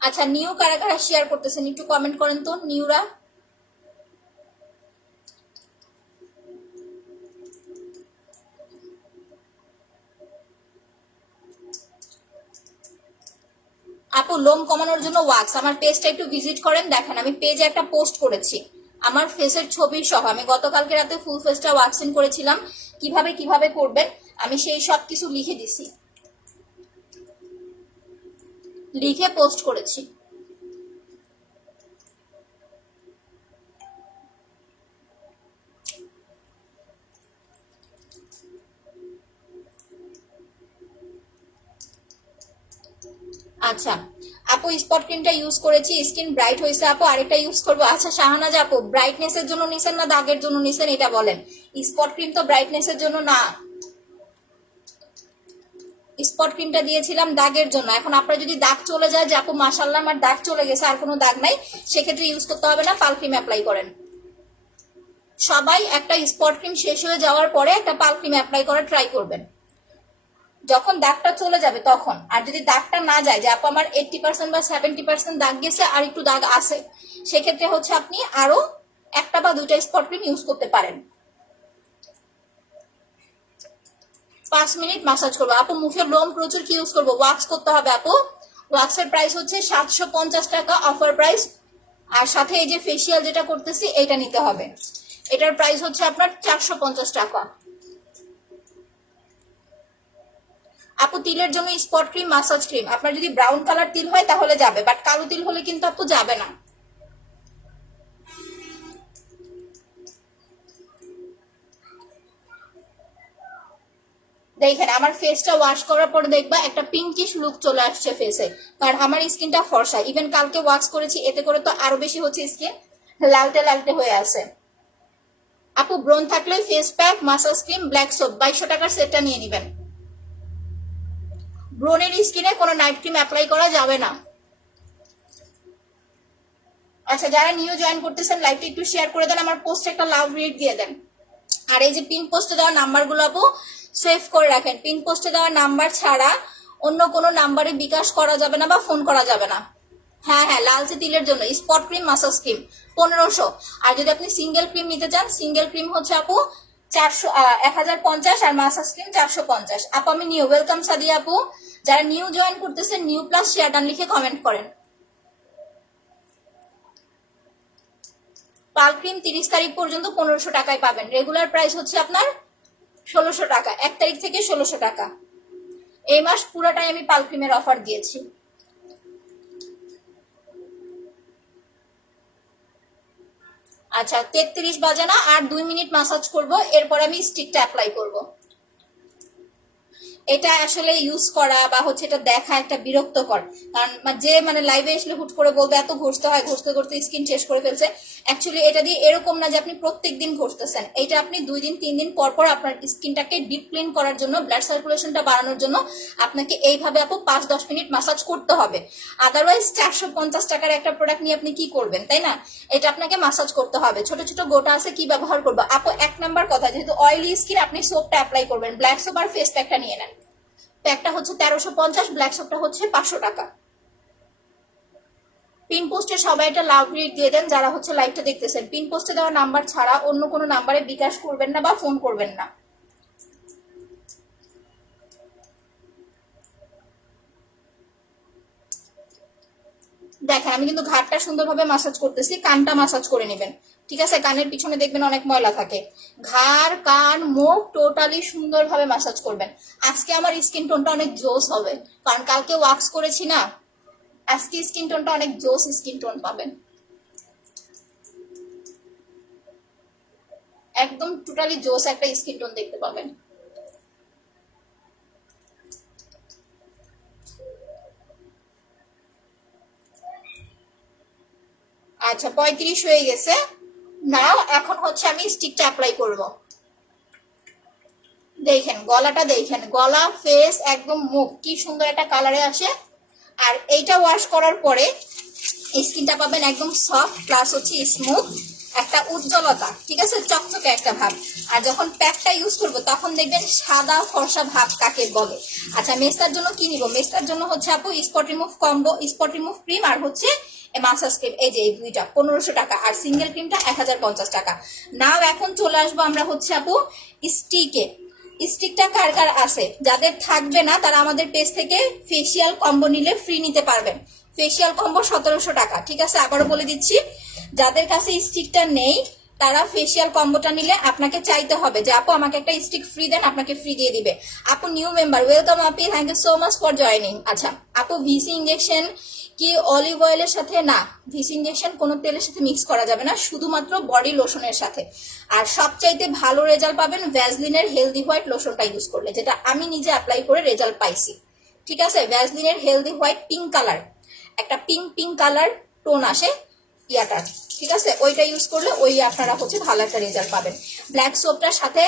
আচ্ছা নিউ কারা কারা শেয়ার করতেছেন একটু কমেন্ট করেন তো নিউরা। আপু লোম কমানোর জন্য ওয়াক্স, আমার পেজটা একটু ভিজিট করেন। দেখেন আমি পেজে একটা পোস্ট করেছি আমার ফেসের ছবি সহ। আমি গতকালকে রাতে ফুল ফেসটা ওয়াক্সিং করেছিলাম, কিভাবে কিভাবে করবেন আমি সেই সব কিছু লিখে দিছি, লিখে পোস্ট করেছি। আচ্ছা আপু স্পট ক্রিমটা ইউজ করেছি, স্কিন ব্রাইট হয়েছে আপু, আরেকটা ইউজ করবো। আচ্ছা শাহানাজ আপু ব্রাইটনেসের জন্য নিছেন না দাগের জন্য নিছেন এটা বলেন। স্পট ক্রিম তো ব্রাইটনেসের জন্য না, স্পট ক্রিমটা দিয়েছিলাম দাগের জন্য। এখন আপনার যদি দাগ চলে যায় যে আপু মাশাল্লাহ আমার দাগ চলে গেছে আর কোনো দাগ নাই, সেক্ষেত্রে ইউজ করতে হবে না, পাল ক্রিম অ্যাপ্লাই করেন। সবাই একটা স্পট ক্রিম শেষ হয়ে যাওয়ার পরে একটা পাল ক্রিম অ্যাপ্লাই করার ট্রাই করবেন, যখন দাগটা চলে যাবে তখন। আর যদি দাগটা না যায় যে আপু আমার 80% বা 70% দাগ গেছে আর একটু দাগ আছে, সেক্ষেত্রে হচ্ছে আপনি আরো একটা বা 2টা স্পট ক্রিম ইউজ করতে পারেন। 5 মিনিট মাসাজ করবো আপু। মুখের লোম প্রচুর কি ইউজ করবো? ওয়াক্স করতে হবে আপু। ওয়াক্সের প্রাইস হচ্ছে 750 টাকা অফার প্রাইস। আর সাথে এই যে ফেসিয়াল যেটা করতেছি এটা নিতে হবে, এটার প্রাইস হচ্ছে আপনার 450 টাকা। আপু তিলের জন্য স্পট ক্রিম মাসাজ ক্রিম, আপনার যদি ব্রাউন কালার তিল হয় তাহলে যাবে, বাট কালো তিল হলে কিন্তু আপু যাবে না। দেখেন আমার ফেসটা ওয়াশ করার পর দেখবা একটা পিঙ্কিশ লুক চলে আসছে ফেসে, কারণ আমার স্কিনটা ফর্সা। ইভেন কালকে ওয়াশ করেছি, এতে করে তো আরো বেশি হচ্ছে স্কিন লালটে লালটে হয়ে আছে। আপু ব্রণ থাকলে face pack, massage cream, black soap 2200 টাকার সেটটা নিয়ে নেবেন। ব্রণের স্কিনে কোনো নাইট ক্রিম অ্যাপ্লাই করা যাবে না। আচ্ছা, যারা নিউ জয়েন করতেছেন লাইভটা একটু শেয়ার করে দেন, আমার পোস্টে একটা লাভ রেট দিয়ে দেন। আর এই যে পিন পোস্টে দেওয়া নাম্বারগুলো আপু সেভ করে রাখেন। পিন পোস্টে দেওয়া নাম্বার ছাড়া অন্য কোনো নাম্বারে বিকাশ করা যাবে না বা ফোন করা যাবে না। হ্যাঁ হ্যাঁ, লালচে তিলের জন্য স্পট ক্রিম, মাসাজ ক্রিম 1500। আর যদি আপনি সিঙ্গেল ক্রিম নিতে চান, সিঙ্গেল ক্রিম হচ্ছে আপু 1050, আর মাসাজ ক্রিম 450। আপু আমি নিউ, ওয়েলকাম সাদিয়া আপু। যারা নিউ জয়েন করতেছেন নিউ প্লাস শেয়ার ডান লিখে কমেন্ট করেন। পাল ক্রিম 30 তারিখ পর্যন্ত 1500 টাকায় পাবেন। রেগুলার প্রাইস হচ্ছে আপনার 1600 টাকা, 1 তারিখ থেকে 1600 টাকা। এই মাস পুরাটাই আমি পাল ক্রিমের অফার দিয়েছি। আচ্ছা 33 বাজে না, আর 2 মিনিট মাসাজ করব, এরপর আমি স্টিকটা অ্যাপ্লাই করব। এটা আসলে ইউজ করা বা হচ্ছে এটা দেখা একটা বিরক্তকর, কারণ যে মানে লাইভে আসলে হুট করে বলবে এত ঘষতে হয়, ঘষতে ঘষতে স্কিন শেষ করে ফেলছে। অ্যাকচুয়ালি এটা দিয়ে এরকম না যে আপনি প্রত্যেক দিন ঘষতেছেন, এটা আপনি 2 দিন 3 দিন পর পর আপনার স্কিনটাকে ডিপ ক্লিন করার জন্য, ব্লাড সার্কুলেশনটা বাড়ানোর জন্য আপনাকে এইভাবে আপু 5-10 মিনিট মাসাজ করতে হবে। আদারওয়াইজ 450 টাকার একটা প্রোডাক্ট নিয়ে আপনি কি করবেন, তাই না? এটা আপনাকে মাসাজ করতে হবে। ছোট ছোট গোটা আছে, কি ব্যবহার করবো আপু? 1 নাম্বার কথা, যেহেতু অয়েলি স্কিন আপনি সোপটা অ্যাপ্লাই করবেন, ব্ল্যাক সোপ আর ফেস প্যাকটা নিয়ে নেন। প্যাকটা হচ্ছে 1350, ব্ল্যাক সোপটা হচ্ছে 500 টাকা। পিন পোস্টে সবাই একটা লাভ রেট দিয়ে দেন যারা হচ্ছে লাইভটা দেখতেছেন। পিন পোস্টে দেওয়া নাম্বার ছাড়া অন্য কোনো নাম্বারে বিকাশ করবেন না বা ফোন করবেন না। দেখেন আমি কিন্তু ঘাটটা সুন্দরভাবে মাসাজ করতেছি, কানটা মাসাজ করে নেবেন। ঠিক আছে, কানের পিছনে দেখবেন অনেক ময়লা থাকে। ঘাড়, কান, মুখ টোটালি সুন্দরভাবে মাসাজ করবেন। আজকে আমার স্কিন টোনটা অনেক জোস হবে, কারণ কালকে ওয়াক্স করেছি না। আজকে স্কিন টোনটা অনেক জোস স্কিন টোন পাবেন, একদম টোটালি জোস একটা স্কিন টোন দেখতে পাবেন। আচ্ছা 35 হয়ে গেছে। নাও এখন হচ্ছে আমি স্টিকটা অ্যাপ্লাই করব। দেখেন গলাটা, দেখেন গলা, ফেস, একদম মুখ কি সুন্দর একটা কালারে আসে। আর এইটা ওয়াশ করার পরে স্কিনটা পাবেন একদম সফট প্লাস হচ্ছে স্মুথ, একটা উজ্জ্বলতা, ঠিক আছে, চকচকে একটা ভাব। আর যখন প্যাকটা ইউজ করবো তখন দেখবেন সাদা ফর্সা ভাব কাকে বলে। আচ্ছা মেস্তার জন্য কি নিব? মেস্তার জন্য হচ্ছে আপু spot remove combo, spot remove cream আর হচ্ছে মাসাজ ক্রিম, এই যে এই দুইটা 1500 টাকা, আর সিঙ্গেল ক্রিমটা 1050 টাকা। নাও এখন চলে আসবো আমরা হচ্ছে আপু স্টিকে। স্টিকটা কার কার আছে? যাদের থাকবে না তারা আমাদের পেজ থেকে ফেসিয়াল কম্বো নিলে ফ্রি নিতে পারবেন। ফেসিয়াল কম্বো 1700 টাকা, ঠিক আছে, আবারও বলে দিচ্ছি। যাদের কাছে স্টিকটা নেই তারা ফেসিয়াল কম্বোটা নিলে আপনাকে চাইতে হবে যে আপু আমাকে একটা স্টিক ফ্রি দেন, আপনাকে ফ্রি দিয়ে দিবে। আপু নিউ মেম্বার, ওয়েলকাম আপি, thank you so much for joining. আচ্ছা আপু ভিসি ইঞ্জেকশন কি অলিভ অয়েলের সাথে? না, ভিসি ইঞ্জেকশন কোনো তেলের সাথে মিক্স করা যাবে না, শুধুমাত্র বডি লোশনের সাথে। আর সবচাইতে ভালো রেজাল্ট পাবেন ভ্যাসলিনের হেলদি হোয়াইট লোশনটা ইউজ করলে, যেটা আমি নিজে অ্যাপ্লাই করে রেজাল্ট পাইছি। ঠিক আছে, ভ্যাসলিনের হেলদি হোয়াইট পিঙ্ক কালার, একটা পিঙ্ক পিঙ্ক কালার টোন আসে ইয়াটার, ঠিক আছে, ওইটা ইউজ করলে ওই আপনারা হচ্ছে ভালো একটা রেজাল্ট পাবেন। ব্ল্যাক সোপটার সাথে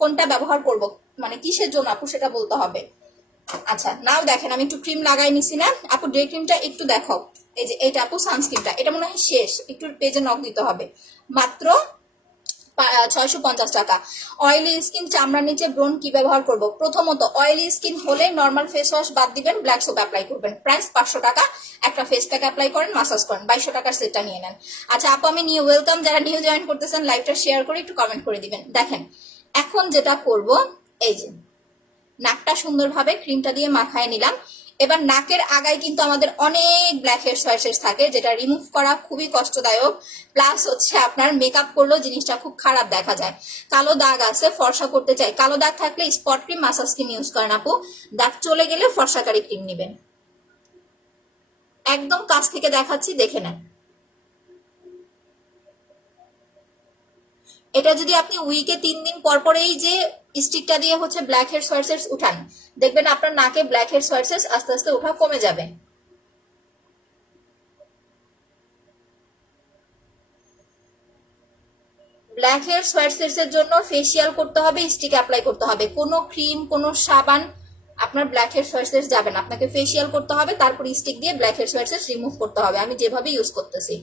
কোনটা ব্যবহার করব, মানে কিসের জন্য আপু সেটা বলতে হবে। আচ্ছা নাও দেখেন আমি একটু ক্রিম লাগাই নিছি না আপু, ডে ক্রিমটা একটু দেখাও। এই যে এটা আপু সানস্ক্রিনটা, এটা মনে হয় শেষ, একটু পেজে নক দিতে হবে। মাত্র 650 টাকা। অয়েলি স্কিন, চামড়ার নিচে ব্রণ, কি ব্যবহার করব? প্রথমত অয়েলি স্কিন হলে নর্মাল ফেস ওয়াশ বাদ দিবেন, ব্ল্যাক সোপ অ্যাপ্লাই করবেন, প্রাইস 500 টাকা। একটা ফেস প্যাক অ্যাপ্লাই করেন, মাসাজ করেন, 2200 টাকার সেটটা নিয়ে নেন। আচ্ছা আপু আমি নিউ, ওয়েলকাম, যারা নিউ জয়েন করতেছেন লাইভটা শেয়ার করে একটু কমেন্ট করে দিবেন। দেখেন এখন যেটা করব, এই যে নাকটা সুন্দরভাবে ক্রিমটা দিয়ে মাখায় নিলাম। এবার নাকের আগায় কিন্তু আমাদের অনেক ব্ল্যাক হেডস হোয়াইট হেডস থাকে, যেটা রিমুভ করা খুবই কষ্টদায়ক, প্লাস হচ্ছে আপনার মেকআপ করলেও জিনিসটা খুব খারাপ দেখা যায়। কালো দাগ আছে, ফর্সা করতে চাই, কালো দাগ থাকলে spot cream, massage cream use করেন আপু। দাগ চলে গেলে ফর্সাকারী ক্রিম নেবেন। একদম কাছ থেকে দেখাচ্ছি, দেখে নেন। এটা যদি আপনি উইকে 3 দিন পর পর এই যে স্টিকটা দিয়ে হচ্ছে ব্ল্যাক হেড সোয়ার্সেস উঠান, দেখবেন আপনার নাকে ব্ল্যাক হেড সোয়ার্সেস আস্তে আস্তে ওঠা কমে যাবে। ব্ল্যাক হেয়ার সোয়ার্সেস এর জন্য ফেসিয়াল করতে হবে, স্টিক অ্যাপ্লাই করতে হবে, কোনো ক্রিম কোনো সাবান আপনার ব্ল্যাক হেয়ার সোয়ার্সেস যাবে না, আপনাকে ফেসিয়াল করতে হবে, তারপর স্টিক দিয়ে ব্ল্যাক হেয়ার সোয়ার্সেস রিমুভ করতে হবে, আমি যেভাবে ইউজ করতেছি।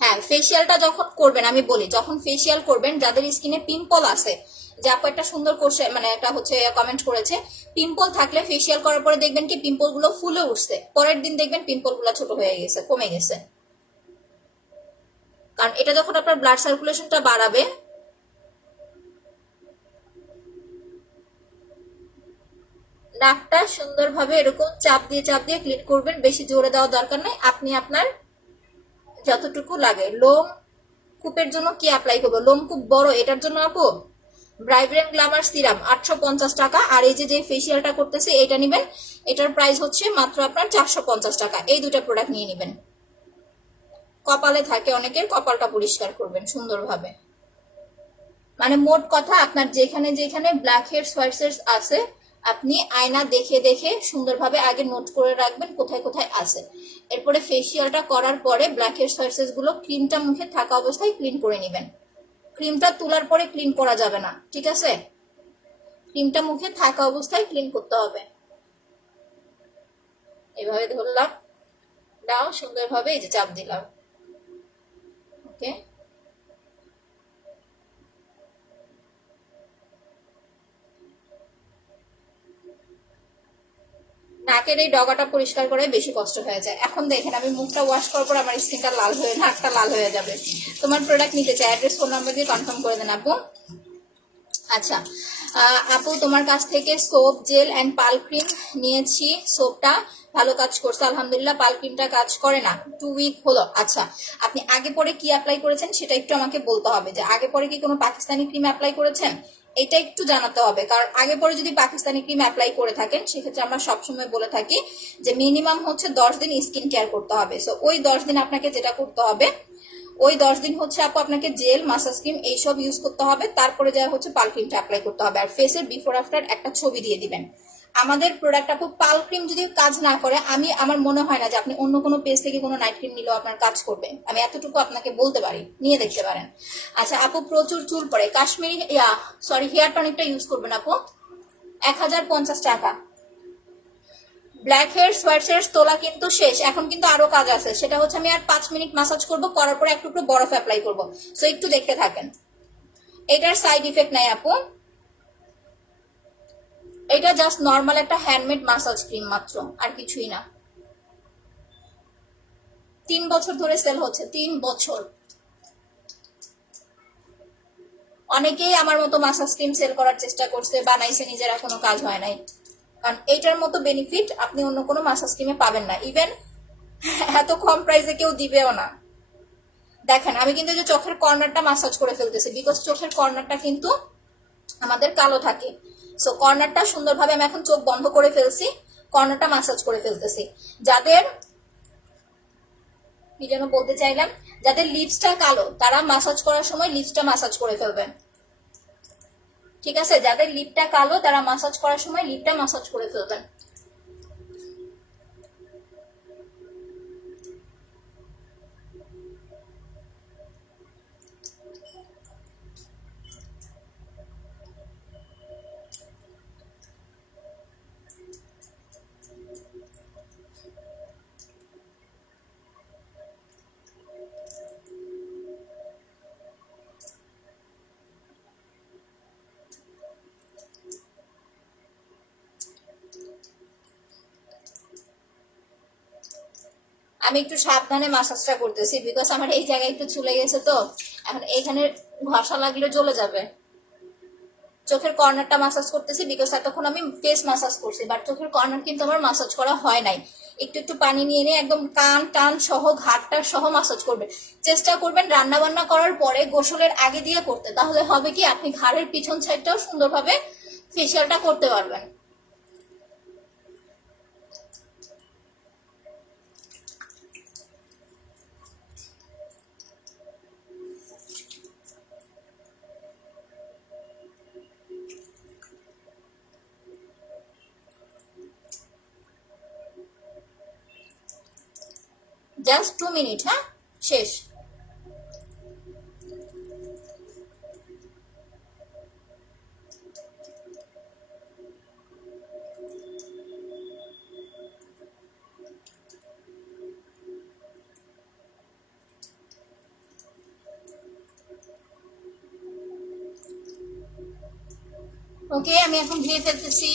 হ্যাঁ, ফেসিয়ালটা যখন করবেন, আমি বলি যখন ফেসিয়াল করবেন, যাদের স্কিনে পিম্পল আছে, যে আপু একটা সুন্দর কোশ্চেন মানে একটা হচ্ছে কমেন্ট করেছে, পিম্পল থাকলে ফেসিয়াল করার পরে দেখবেন কি পিম্পল গুলো ফুলে উঠছে, পরের দিন দেখবেন পিম্পল গুলো ছোট হয়ে গেছে, কমে গেছে। কারণ এটা যখন আপনার ব্লাড সার্কুলেশনটা বাড়াবে, নাকটা সুন্দরভাবে এরকম চাপ দিয়ে ক্লিন করবেন, বেশি জোরে দেওয়ার দরকার নাই, আপনি আপনার যতটুকু লাগে। লোম কূপের জন্য কি অ্যাপ্লাই করবো, লোম কূপ বড়, এটার জন্য আপু ব্রাইব্রেন গ্ল্যামার সিরাম 850 টাকা, আর এই যে ফেসিয়ালটা করতেছে এটা নিবেন, এটার প্রাইস হচ্ছে মাত্র আপনার 450 টাকা। এই দুটা প্রোডাক্ট নিয়ে নিবেন। কপালে থাকে অনেকের, কপালটা পরিষ্কার করবেন সুন্দরভাবে। মানে মোট কথা আপনার যেখানে যেখানে ব্ল্যাক হেড সোয়ার্সেস আছে, আপনি আয়না দেখে দেখে সুন্দরভাবে আগে নোট করে রাখবেন কোথায় কোথায় আছে। এরপরে ফেসিয়ালটা করার পরে ব্ল্যাক হেড সোয়ার্সেস গুলো ক্রিমটা মুখে থাকা অবস্থায় ক্লিন করে নেবেন। ক্রিমটা তোলার পরে ক্লিন করা যাবে না, ঠিক আছে? ক্রিমটা মুখে থাকা অবস্থায় ক্লিন করতে হবে। এভাবে ধরলাম, দাও সুন্দরভাবে, এই যে চাপ দিলাম, ওকে। নাকের এই ডগাটা পরিষ্কার করে বেশি কষ্ট হয়ে যায়। এখন দেখেন আমি মুখটা ওয়াশ করার পর আমার স্কিনটা লাল হয়ে, নাকটা লাল হয়ে যাবে। তোমার প্রোডাক্ট নিতে চাই, অ্যাড্রেস ফোন নাম্বার দিয়ে কনফার্ম করে দেন আপু। আচ্ছা আপু, তোমার কাছ থেকে soap gel and pearl cream নিয়েছি, সোপটা ভালো কাজ করছে আলহামদুলিল্লাহ, পাল ক্রিমটা কাজ করে না, 2 উইক হলো। আচ্ছা, আপনি আগে পরে কি অ্যাপ্লাই করেছেন সেটা একটু আমাকে বলতে হবে, যে আগে পরে কি কোনো পাকিস্তানি ক্রিম অ্যাপ্লাই করেছেন, এটা একটু জানাতে হবে। কারণ আগে পরে যদি পাকিস্তানি ক্রিম অ্যাপ্লাই করে থাকেন, সেক্ষেত্রে আমরা সবসময় বলে থাকি যে মিনিমাম হচ্ছে 10 দিন স্কিন কেয়ার করতে হবে। সো ওই 10 দিন আপনাকে যেটা করতে হবে, ওই 10 দিন হচ্ছে আপু আপনাকে জেল মাসাজ ক্রিম এইসব ইউজ করতে হবে, তারপরে যা হচ্ছে পাল ক্রিমটা অ্যাপ্লাই করতে হবে, আর ফেসের বিফোর আফটার একটা ছবি দিয়ে দিবেন। আমাদের প্রোডাক্ট আপু পাল ক্রিম যদি কাজ না করে, আমার মনে হয় না যে আপনি অন্য কোনো পেজ থেকে কোনো নাইট ক্রিম নিলেও আপনার কাজ করবে, আমি এতটুকু আপনাকে বলতে পারি, নিয়ে দেখতে পারেন। আচ্ছা আপু, প্রচুর চুল পড়ে, কাশ্মীরি হেয়ার টনিকটা ইউজ করবেন আপু, 1050 টাকা। ব্ল্যাক হেয়ার সোয়ার্সের তোলা কিন্তু শেষ, এখন কিন্তু আরো কাজ আছে, সেটা হচ্ছে আমি আর 5 মিনিট মাসাজ করব, করার পরে একটু একটু বরফ অ্যাপ্লাই করব। সো একটু দেখতে থাকেন, এটার সাইড ইফেক্ট নাই আপু, এটা জাস্ট নর্মাল একটা হ্যান্ডমেড মাসাজ ক্রিম মাত্র, আর কিছুই না। 3 বছর ধরে সেল হচ্ছে, 3 বছর। অনেকেই আমার মতো মাসাজ ক্রিম সেল করার চেষ্টা করছে, বানাইছে, নিজেরা কোনো কাজ হয় নাই। কারণ এইটার মতো বেনিফিট আপনি অন্য কোনো মাসাজ ক্রিমে পাবেন না, ইভেন এত কম প্রাইসে কেউ দিবেও না। দেখেন আমি কিন্তু যে চোখের কর্নারটা মাসাজ করে ফেলতেছি, বিকজ চোখের কর্নারটা কিন্তু আমাদের কালো থাকে। সো কর্নারটা সুন্দরভাবে আমি এখন চোখ বন্ধ করে ফেলছি, কর্নারটা মাসাজ করে ফেলতেছি। যাদের, কি যেন বলতে চাইলাম, যাদের লিপসটা কালো তারা মাসাজ করার সময় লিপসটা মাসাজ করে ফেলবেন, ঠিক আছে? যাদের লিপটা কালো তারা মাসাজ করার সময় লিপটা মাসাজ করে ফেলবেন। আমি একটু সাবধানে মাসাজটা করতেছি, বিকজ আমার এই জায়গায় একটু চলে গেছে, তো এখন এইখানে ঘষা লাগলে জ্বলে যাবে। চোখের কর্নারটা মাসাজ করতেছি, বিকজ এতক্ষণ আমি ফেস মাসাজ করছি, বাট চোখের কর্নার কিন্তু আমার মাসাজ করা হয় নাই। একটু একটু পানি নিয়ে নিয়ে একদম কান টান সহ ঘাটটা সহ মাসাজ করবেন। চেষ্টা করবেন রান্না বান্না করার পরে গোসলের আগে দিয়ে করতে, তাহলে হবে কি আপনি ঘাড়ের পিছন সাইডটাও সুন্দরভাবে ফেসিয়ালটা করতে পারবেন। জাস্ট 2 মিনিট, হ্যাঁ শেষ। ওকে, আমি এখন ধুয়ে ফেলতেছি।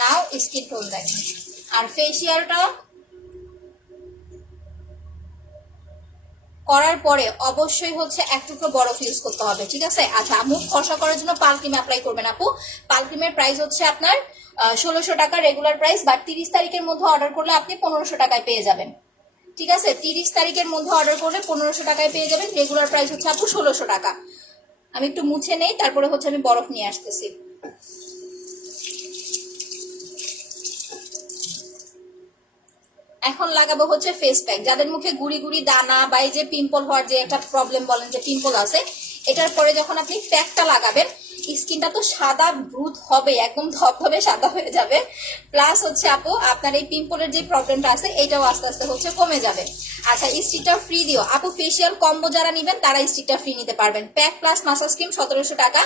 নাও স্কিন টোন দেখেন। আর ফেসিয়ালটা করার পরে অবশ্যই হচ্ছে এক টুকরো বরফ ইউজ করতে হবে, ঠিক আছে? আচ্ছা, মুখ ফর্সা করার জন্য পাল ক্রিম অ্যাপ্লাই করবেন আপু। পাল ক্রিমের প্রাইস হচ্ছে আপনার 1600 টাকা রেগুলার প্রাইস, বাট 30 তারিখের মধ্যে অর্ডার করলে আপনি 1500 টাকায় পেয়ে যাবেন, ঠিক আছে? 30 তারিখের মধ্যে অর্ডার করলে 1500 টাকায় পেয়ে যাবেন। রেগুলার প্রাইস হচ্ছে আপু 1600 টাকা। আমি একটু মুছে নেই, তারপরে হচ্ছে আমি বরফ নিয়ে আসতেছি। এখন লাগাবো হচ্ছে ফেস প্যাক। যাদের মুখে গুড়ি গুড়ি দানা বা এই যে পিম্পল হওয়ার যে একটা প্রবলেম বলেন, যে পিম্পল আছে, এটার পরে যখন আপনি প্যাকটা লাগাবেন স্কিনটা তো সাদা ব্রুত হবে, একদম ধবধবে সাদা হয়ে যাবে। প্লাস হচ্ছে আপু আপনার এই পিম্পলের যে প্রবলেমটা আছে এটাও আস্তে আস্তে হচ্ছে কমে যাবে। আচ্ছা, স্টিকটা ফ্রি দিও আপু। ফেসিয়াল কম্বো যারা নেবেন তারা স্টিকটা ফ্রি নিতে পারবেন। প্যাক প্লাস মাসাজ ক্রিম 1700 টাকা।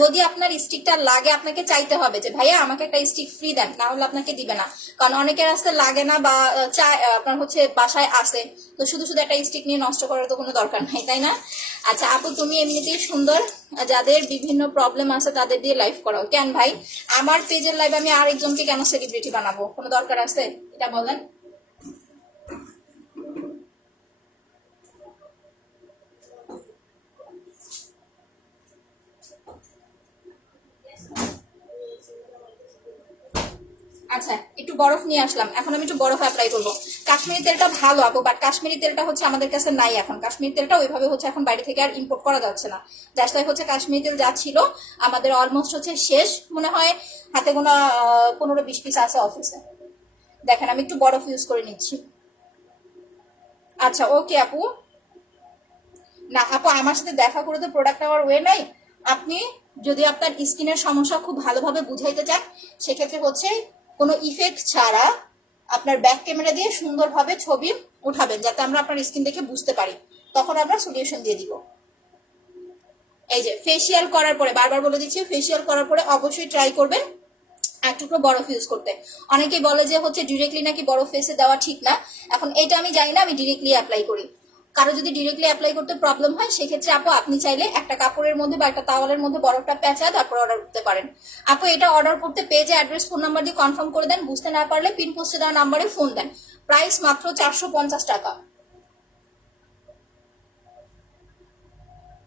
যদি আপনার স্টিকটা লাগে আপনাকে চাইতে হবে যে ভাইয়া আমাকে একটা স্টিক ফ্রি দেন, না হলে আপনাকে দিবে না। কারণ অনেকের আসতে লাগে না বা চায় আপনার হচ্ছে বাসায় আসে, তো শুধু শুধু একটা স্টিক নিয়ে নষ্ট করার তো কোনো দরকার নাই, তাই না? আচ্ছা আপু, তুমি এমনিতেই সুন্দর, যাদের বিভিন্ন প্রবলেম আছে তাদের দিয়ে লাইভ করাও কেন ভাই? আমার পেজের লাইভ আমি আরেকজনকে কেন সেলিব্রিটি বানাবো? কোনো দরকার আছে এটা বলেন? আচ্ছা, একটু বরফ নিয়ে আসলাম, এখন আমি একটু বরফ অ্যাপ্লাই করবো। কাশ্মীরি তেলটা ভালো আপু, বাট কাশ্মীরি তেলটা হচ্ছে আমাদের কাছে নাই এখন। কাশ্মীরি তেলটা ওইভাবে হচ্ছে এখন বাইরে থেকে আর ইম্পোর্ট করা যাচ্ছে না। দ্যাটস ওয়াই হচ্ছে কাশ্মীরি তেল যা ছিল আমাদের অলমোস্ট হচ্ছে শেষ, মনে হয় হাতে গোনা 15-20 পিস আছে অফিসে। দেখেন আমি একটু বরফ ইউজ করে নিচ্ছি। আচ্ছা ওকে আপু। না আপু, আমার সাথে দেখা করে তো প্রোডাক্ট নেওয়ার ওয়ে নাই। আপনি যদি আপনার স্কিনের সমস্যা খুব ভালোভাবে বুঝাইতে চান, সেক্ষেত্রে হচ্ছে কোনো ইফেক্ট ছাড়া আপনার ব্যাক ক্যামেরা দিয়ে সুন্দরভাবে ছবি উঠাবেন, যাতে আমরা আপনার স্কিন দেখে বুঝতে পারি, তখন আমরা সলিউশন দিয়ে দিব। এই যে ফেসিয়াল করার পরে, বারবার বলে দিচ্ছি, ফেসিয়াল করার পরে অবশ্যই ট্রাই করবেন এক টুকরো বরফ ইউজ করতে। অনেকেই বলে যে হচ্ছে ডিরেক্টলি নাকি বরফ ফেসে দেওয়া ঠিক না। এখন এটা আমি জানি না, আমি ডিরেক্টলি অ্যাপ্লাই করি। কারো যদি ডিরেক্টলি অ্যাপ্লাই করতে প্রবলেম হয়, সেক্ষেত্রে আপু আপনি চাইলে একটা কাপড়ের মধ্যে বা একটা তাওয়ালের মধ্যে বরফটা পেঁচা তারপর অর্ডার করতে পারেন। আপু এটা অর্ডার করতে পেজে অ্যাড্রেস ফোন নাম্বার দিয়ে কনফার্ম করে দেন, বুঝতে না পারলে পিন পোস্টে দেওয়া নাম্বারে ফোন দেন। প্রাইস মাত্র 450 টাকা।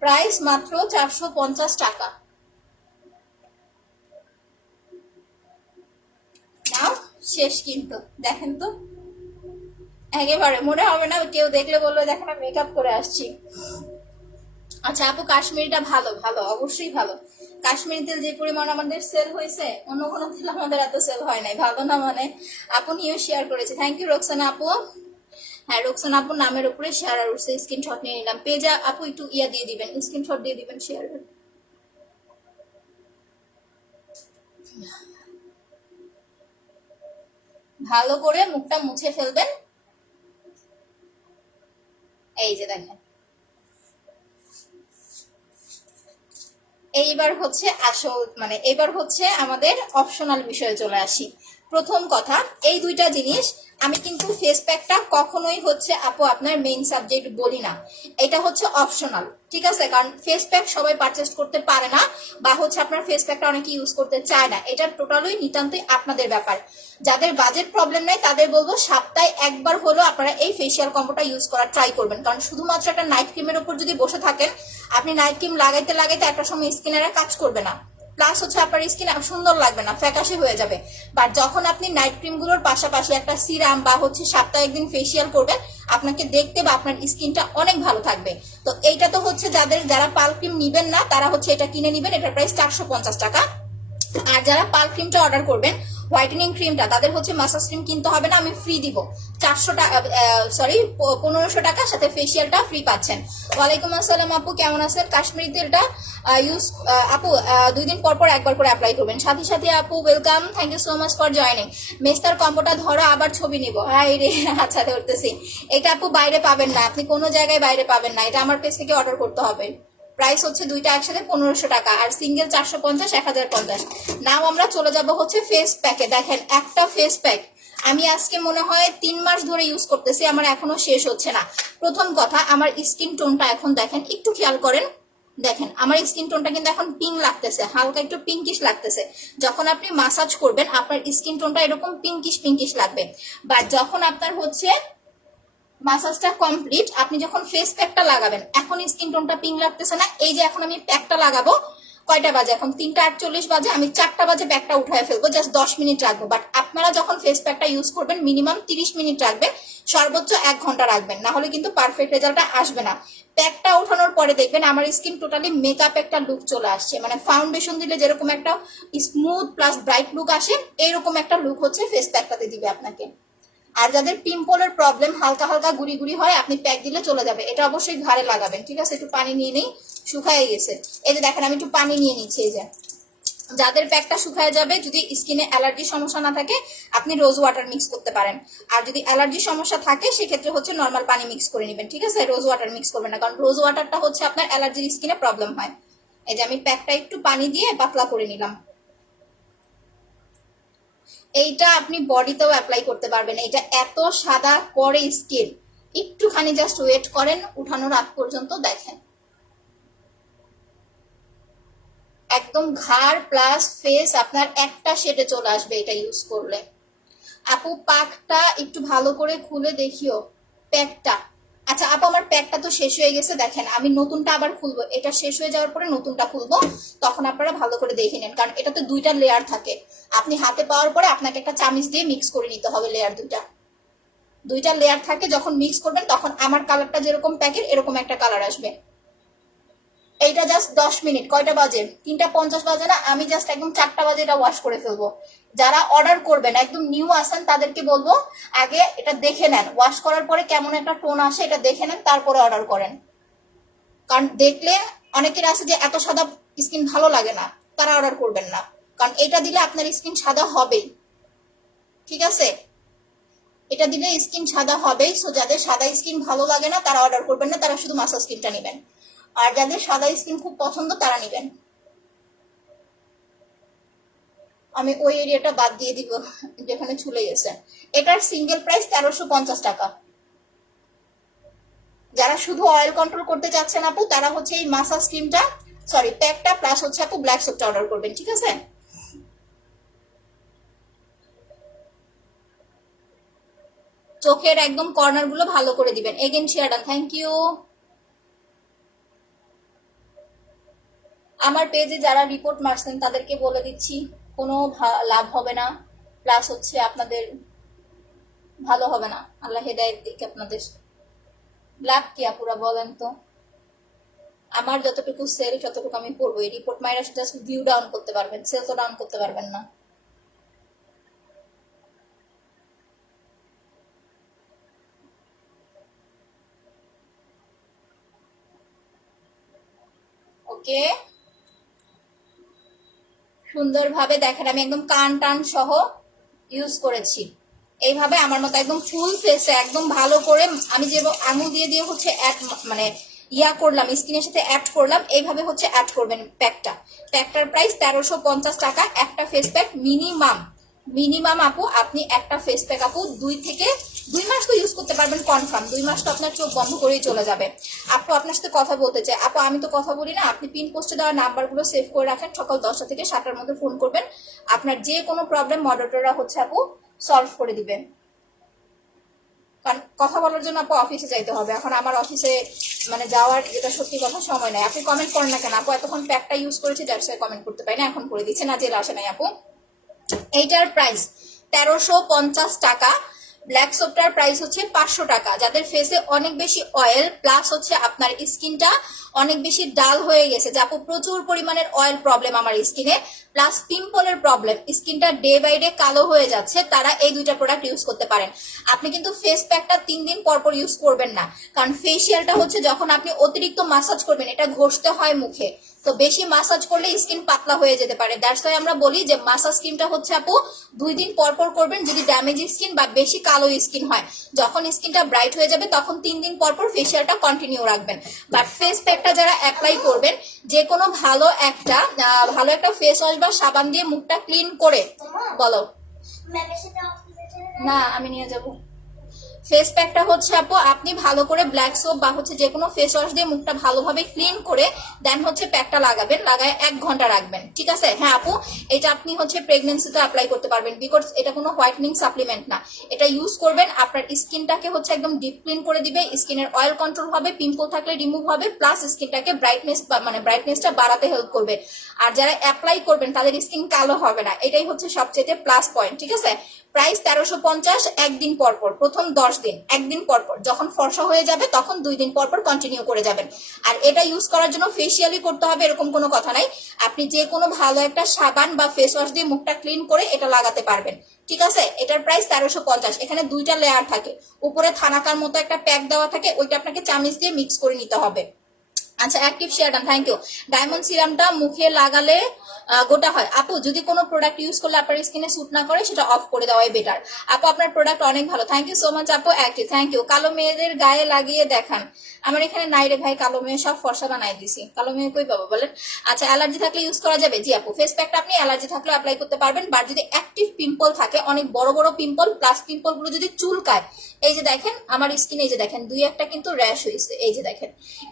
প্রাইস মাত্র 450 টাকা। নাও শেষ কিন্তু, দেখেন তো একেবারে মনে হবে না, কেউ দেখলে বললো দেখেন আমি মেকআপ করে আসছি। আচ্ছা আপু, কাশ্মীরিটা ভালো, ভালো অবশ্যই ভালো। কাশ্মীরি তেল যে পরিমাণ আমাদের সেল হয়েছে, অন্য কোনো তেল আমাদের এত সেল হয় নাই, ভালো না মানে। আপু নিয়েও শেয়ার করেছে, থ্যাংক ইউ রোকসানা আপু। হ্যাঁ, রোকসানা আপুর নামের উপরে শেয়ার আর উঠছে, স্ক্রিনশট নিয়ে নিলাম। পেজে আপু একটু ইয়া দিয়ে দিবেন, স্ক্রিনশট দিয়ে দিবেন শেয়ার। ভালো করে মুখটা মুছে ফেলবেন। এই যে দেখেন, এইবার হচ্ছে আসল মানে এবার হচ্ছে আমাদের অপশনাল বিষয়ে চলে আসি। প্রথম কথা, এই দুইটা জিনিস আমি কিন্তু ফেস প্যাকটা কখনোই হচ্ছে আপু আপনার মেইন সাবজেক্ট বলি না, এটা হচ্ছে অপশনাল, ঠিক আছে? কারণ ফেস প্যাক সবাই পারচেস করতে পারে না, বা হচ্ছে আপনার ফেস প্যাকটা অনেকে ইউজ করতে চায় না, এটা টোটালি নিতান্তই আপনাদের ব্যাপার। যাদের বাজেট প্রবলেম নেই তাদের বলবো সপ্তাহে একবার হলেও আপনারা এই ফেসিয়াল কম্বোটা ইউজ করার ট্রাই করবেন। কারণ শুধুমাত্র একটা নাইট ক্রিমের উপর যদি বসে থাকেন, আপনি নাইট ক্রিম লাগাইতে লাগাইতে একটা সময় স্কিনের কাজ করবে না। প্লাস হচ্ছে আপনার স্কিন সুন্দর লাগবে না, ফ্যাকাশে হয়ে যাবে। বাট যখন আপনি নাইট ক্রিমগুলোর পাশাপাশি একটা সিরাম বা হচ্ছে সপ্তাহে একদিন ফেসিয়াল করবেন, আপনাকে দেখতে বা আপনার স্কিনটা অনেক ভালো থাকবে। তো এইটা তো হচ্ছে যারা পাল ক্রিম নিবেন না তারা হচ্ছে এটা কিনে নিবেন, এটার প্রাইস 450 টাকা। আর যারা পাল ক্রিমটা অর্ডার করবেন, হোয়াইটেনিং ক্রিমটা, তাদের হচ্ছে মাসাজ ক্রিম কিনতে হবে না, আমি ফ্রি দিব 400 টাকা, সরি 1500 টাকা, সাথে ফেসিয়ালটা ফ্রি পাচ্ছেন। ওয়ালাইকুম আসসালাম আপু, কেমন আছেন? কাশ্মীরি তেলটা ইউজ আপু 2 দিন পর পর একবার করে অ্যাপ্লাই করবেন। সাথে সাথে আপু welcome, thank you so much for joining. মেস্তার কম্বোটা ধরো, আবার ছবি নিব। হাই রে, আচ্ছা ধরতেছি। এটা আপু বাইরে পাবেন না, আপনি কোনো জায়গায় বাইরে পাবেন না, এটা আমার পেজ থেকে অর্ডার করতে হবে। প্রাইস হচ্ছে দুইটা একসাথে 1500 টাকা, আর সিঙ্গেল 450, 1050। নাও আমরা চলে যাব হচ্ছে ফেস প্যাকে। দেখেন একটা ফেস প্যাক আমি আজকে মনে হয় 3 মাস ধরে ইউজ করতেছি, আমার এখনো শেষ হচ্ছে না। প্রথম কথা, আমার স্কিন টোনটা এখন দেখেন, একটু খেয়াল করেন, দেখেন আমার স্কিন টোনটা কিন্তু এখন পিঙ্ক লাগতেছে, হালকা একটু পিঙ্কিশ লাগতেছে। যখন আপনি মাসাজ করবেন আপনার স্কিন টোনটা এরকম পিঙ্কিশ পিঙ্কিশ লাগবে। বাট যখন আপনার হচ্ছে মাসাজটা কমপ্লিট, আপনি যখন ফেস প্যাকটা লাগাবেন, এখন স্কিন টোনটা পিঙ্ক লাগতেছে না। এই যে এখন আমি প্যাকটা লাগাবো, কয়টা বাজে এখন? 3:48 বাজে। আমি 4টা বাজে প্যাকটা উঠায় ফেলবো, জাস্ট 10 মিনিট রাখবো। বাট আপনারা যখন ফেস প্যাকটা ইউজ করবেন মিনিমাম 30 মিনিট রাখবেন, সর্বোচ্চ 1 ঘন্টা রাখবেন, না হলে কিন্তু পারফেক্ট রেজাল্টটা আসবে না। প্যাকটা ওঠানোর পরে দেখবেন আমার স্কিন টোটালি মেকআপ একটা লুক চলে আসছে, মানে ফাউন্ডেশন দিলে যেরকম একটা স্মুথ প্লাস ব্রাইট লুক আসে, এইরকম একটা লুক হচ্ছে ফেস প্যাকটাতে দিবে আপনাকে। আর যাদের পিম্পলের প্রবলেম, হালকা হালকা গুড়ি গুড়ি হয়, আপনি প্যাক দিলে চলে যাবে। এটা অবশ্যই ঘাড়ে লাগাবেন, ঠিক আছে? একটু পানি নিয়ে নেই, শুকায় গেছে। এই যে দেখেন আমি একটু পানি নিয়ে নিচ্ছি। এই যে যাদের প্যাকটা শুকায় যাবে, যদি স্কিনে অ্যালার্জির সমস্যা না থাকে, আপনি রোজ ওয়াটার মিক্স করতে পারেন। আর যদি অ্যালার্জির সমস্যা থাকে সেক্ষেত্রে হচ্ছে নর্মাল পানি মিক্স করে নেবেন, ঠিক আছে? রোজ ওয়াটার মিক্স করবেন না, কারণ রোজ ওয়াটারটা হচ্ছে আপনার অ্যালার্জির স্কিনে প্রবলেম হয়। এই যে আমি প্যাকটা একটু পানি দিয়ে পাতলা করে নিলাম। এইটা আপনি বডিতেও অ্যাপ্লাই করতে পারবেন, এটা এত সাদা করে স্কিন। একটুখানি জাস্ট ওয়েট করেন উঠানোর আগ পর্যন্ত, দেখেন একদম ঘাড় প্লাস ফেস আপনার একটা শেডে চলে আসবে এটা ইউজ করলে। আপু পাকটা একটু ভালো করে খুলে দেখিও প্যাকটা। আচ্ছা আপু, আমার প্যাকটা তো শেষ হয়ে গেছে, দেখেন আমি নতুনটা আবার খুলবো, এটা শেষ হয়ে যাওয়ার পরে নতুনটা খুলবো, তখন আপনারা ভালো করে দেখে নেন, কারণ এটাতে 2টা লেয়ার থাকে। আপনি হাতে পাওয়ার পরে আপনাকে একটা চামিচ দিয়ে মিক্স করে নিতে হবে লেয়ার 2টা লেয়ার থাকে। যখন মিক্স করবেন তখন আমার কালারটা যেরকম প্যাকের এরকম একটা কালার আসবে। এইটা জাস্ট 10 মিনিট, কয়টা বাজে? 3:50 বাজে না? আমি জাস্ট একদম 4টা বাজে এটা ওয়াশ করে ফেলবো। যারা অর্ডার করবেন একদম নিউ আসেন তাদেরকে বলবো আগে এটা দেখে নেন, ওয়াশ করার পরে কেমন একটা টোন আসে এটা দেখে নেন, তারপরে অর্ডার করেন। কারণ দেখলে অনেকের আছে যে এত সাদা স্কিন ভালো লাগে না, তারা অর্ডার করবেন না, কারণ এটা দিলে আপনার স্কিন সাদা হবেই, ঠিক আছে? এটা দিলে স্কিন সাদা হবেই। সো যাদের সাদা স্কিন ভালো লাগে না তারা অর্ডার করবেন না, তারা শুধু মাসাজ স্কিনটা নেবেন। আর যাদের সাদা স্কিন খুব পছন্দ তারা নেবেন। আমি ওই এরিয়াটা বাদ দিয়ে দিব যেখানে ছুলে গেছে। এটার সিঙ্গেল প্রাইস 1350 টাকা। যারা শুধু অয়েল কন্ট্রোল করতে চাচ্ছেন আপু, তারা হচ্ছে এই মাসাজ ক্রিমটা, সরি প্যাকটা প্লাস হচ্ছে আপু ব্ল্যাক সোপটা অর্ডার করবেন, ঠিক আছে? চোখের একদম কর্নার গুলো ভালো করে দিবেন। Again share done, thank you. আমার পেজে যারা রিপোর্ট মারছেন তাদেরকে বলে দিচ্ছি কোনো লাভ হবে না, প্লাস হচ্ছে আপনাদের ভালো হবে না। আল্লাহ হেদায়েত দিক আপনাদের। লাভ কি আপুরা বলেন তো? আমার যতটুকু সেল ততটুকু আমি করবো। এই রিপোর্ট মাইরা জাস্ট ভিউ ডাউন করতে পারবেন, সেল তো ডাউন করতে পারবেন না। ওকে, সুন্দরভাবে দেখেন আমি একদম কান টান সহ ইউজ করেছি। এইভাবে আমার মতো একদম ফুল ফেসে একদম ভালো করে আমি যে আঙুল দিয়ে দিয়ে হচ্ছে অ্যাড, মানে ইয়া করলাম, স্কিনের সাথে অ্যাড করলাম, এইভাবে হচ্ছে অ্যাড করবেন প্যাকটা। প্যাকটার প্রাইস 1350 টাকা একটা ফেস প্যাক। মিনিমাম মিনিমাম আপু আপনি একটা ফেস প্যাক আপু 2 মাস তো ইউজ করতে পারবেন কনফার্ম। 2 মাস তো আপনার চোখ বন্ধ করেই চলে যাবে। আপু আপনার সাথে কথা বলতে চাই। আপু আমি তো কথা বলি না, আপনি পিন পোস্টে দেওয়া নাম্বারগুলো সেভ করে রাখেন, সকাল 10টা থেকে 7টার মধ্যে ফোন করবেন, আপনার যে কোনো প্রবলেম মডারেটররা হচ্ছে আপু সলভ করে দিবেন। কারণ কথা বলার জন্য আপু অফিসে যাইতে হবে, এখন আমার অফিসে মানে যাওয়ার যেটা সত্যি কথা সময় নাই। আপনি কমেন্ট করেন না কেন আপু? এতক্ষণ প্যাকটা ইউজ করেছি দ্যাটস ওয়াই কমেন্ট করতে পারি না, এখন করে দিচ্ছে না, জেল আসে নাই আপু। এইটার প্রাইস 1350 টাকা। ব্ল্যাক সোপটার প্রাইস হচ্ছে 500 টাকা। যাদের ফেসে অনেক বেশি অয়েল প্লাস হচ্ছে আপনার স্কিনটা অনেক বেশি ডাল হয়ে গেছে, যে আপু প্রচুর পরিমাণের অয়েল প্রবলেম আমার স্কিনে, প্লাস পিম্পলের প্রবলেম, স্কিনটা ডে বাই ডে কালো হয়ে যাচ্ছে, তারা এই দুইটা প্রোডাক্ট ইউজ করতে পারেন। আপনি কিন্তু ফেস প্যাকটা 3 দিন পর পর ইউজ করবেন না, কারণ ফেসিয়ালটা হচ্ছে যখন আপনি অতিরিক্ত মাসাজ করবেন, এটা ঘষতে হয় মুখে, তো বেশি মাসাজ করলে স্কিন পাতলা হয়ে যেতে পারে। দ্যাটস ওয়াই আমরা বলি যে মাসাজ ক্রিমটা হচ্ছে আপু 2 দিন পর পর করবেন যদি ড্যামেজ স্কিন বা বেশি কালো স্কিন হয়। যখন স্কিনটা ব্রাইট হয়ে যাবে তখন 3 দিন পর পর ফেসিয়ালটা কন্টিনিউ রাখবেন। বাট ফেস প্যাকটা যারা অ্যাপ্লাই করবেন, যে কোনো ভালো একটা ফেস ওয়াশ বা সাবান দিয়ে মুখটা ক্লিন করে, বলো না আমি নিয়ে যাবো। ফেস প্যাকটা হচ্ছে আপু আপনি ভালো করে ব্ল্যাক সোপ বা হচ্ছে যে কোনো ফেস ওয়াশ দিয়ে মুখটা ভালোভাবে ক্লিন করে দেন হচ্ছে প্যাকটা লাগাবেন, লাগায় 1 ঘন্টা রাখবেন, ঠিক আছে? হ্যাঁ আপু, এটা আপনি হচ্ছে প্রেগনেন্সিতে অ্যাপ্লাই করতে পারবেন, বিকজ এটা কোনো হোয়াইটনিং সাপ্লিমেন্ট না। এটা ইউজ করবেন, আপনার স্কিনটাকে হচ্ছে একদম ডিপ ক্লিন করে দিবে, স্কিনের অয়েল কন্ট্রোল হবে, পিম্পল থাকলে রিমুভ হবে, প্লাস স্কিনটাকে ব্রাইটনেসটা বাড়াতে হেল্প করবে। আর যারা অ্যাপ্লাই করবেন তাদের স্কিন কালো হবে না, এটাই হচ্ছে সবচেয়ে প্লাস পয়েন্ট, ঠিক আছে? প্রাইস 1350, 1 দিন পর পর, প্রথম 10 দিন 1 দিন পর পর, যখন ফর্সা হয়ে যাবে তখন 2 দিন পর পর কন্টিনিউ করে যাবেন। আর এটা ইউজ করার জন্য ফেসিয়ালই করতে হবে এরকম কোনো কথা নাই, আপনি যে কোনো ভালো একটা সাবান বা ফেস ওয়াশ দিয়ে মুখটা ক্লিন করে এটা লাগাতে পারবেন, ঠিক আছে? এটার প্রাইস 1350। এখানে 2টা লেয়ার থাকে, উপরে থানাকার মতো একটা প্যাক দেওয়া থাকে, ওইটা আপনাকে চামিচ দিয়ে মিক্স করে নিতে হবে। আচ্ছা, অ্যাক্টিভ শেয়ারডান, থ্যাংক ইউ। ডায়মন্ড সিরামটা মুখে লাগালে গোটা হয় আপু, যদি কোনো প্রোডাক্ট ইউজ করলে আপনার স্কিনে স্যুট না করে সেটা অফ করে দেওয়াই বেটার। আপু আপনার প্রোডাক্ট অনেক ভালো, থ্যাংক ইউ সো মাচ আপু। Active, thank you. কালো মেয়েদের গায়ে লাগিয়ে দেখান, আমার এখানে নাই রে ভাই, কালো মেয়ে সব ফর্সা বানাই দিছি, কালো মেয়ে কই পাবো বলেন? আচ্ছা, অ্যালার্জি থাকলে ইউজ করা যাবে? জি আপু, ফেস প্যাকটা আপনি অ্যালার্জি থাকলে অ্যাপ্লাই করতে পারবেন, বাট যদি অ্যাক্টিভ পিম্পল থাকে, অনেক বড় বড় পিম্পল প্লাস পিম্পল গুলো যদি চুলকায়, এই যে দেখেন আমার স্কিনে, এই যে দেখেন 2-1টা কিন্তু র্যাশ হয়েছে, এই যে দেখেন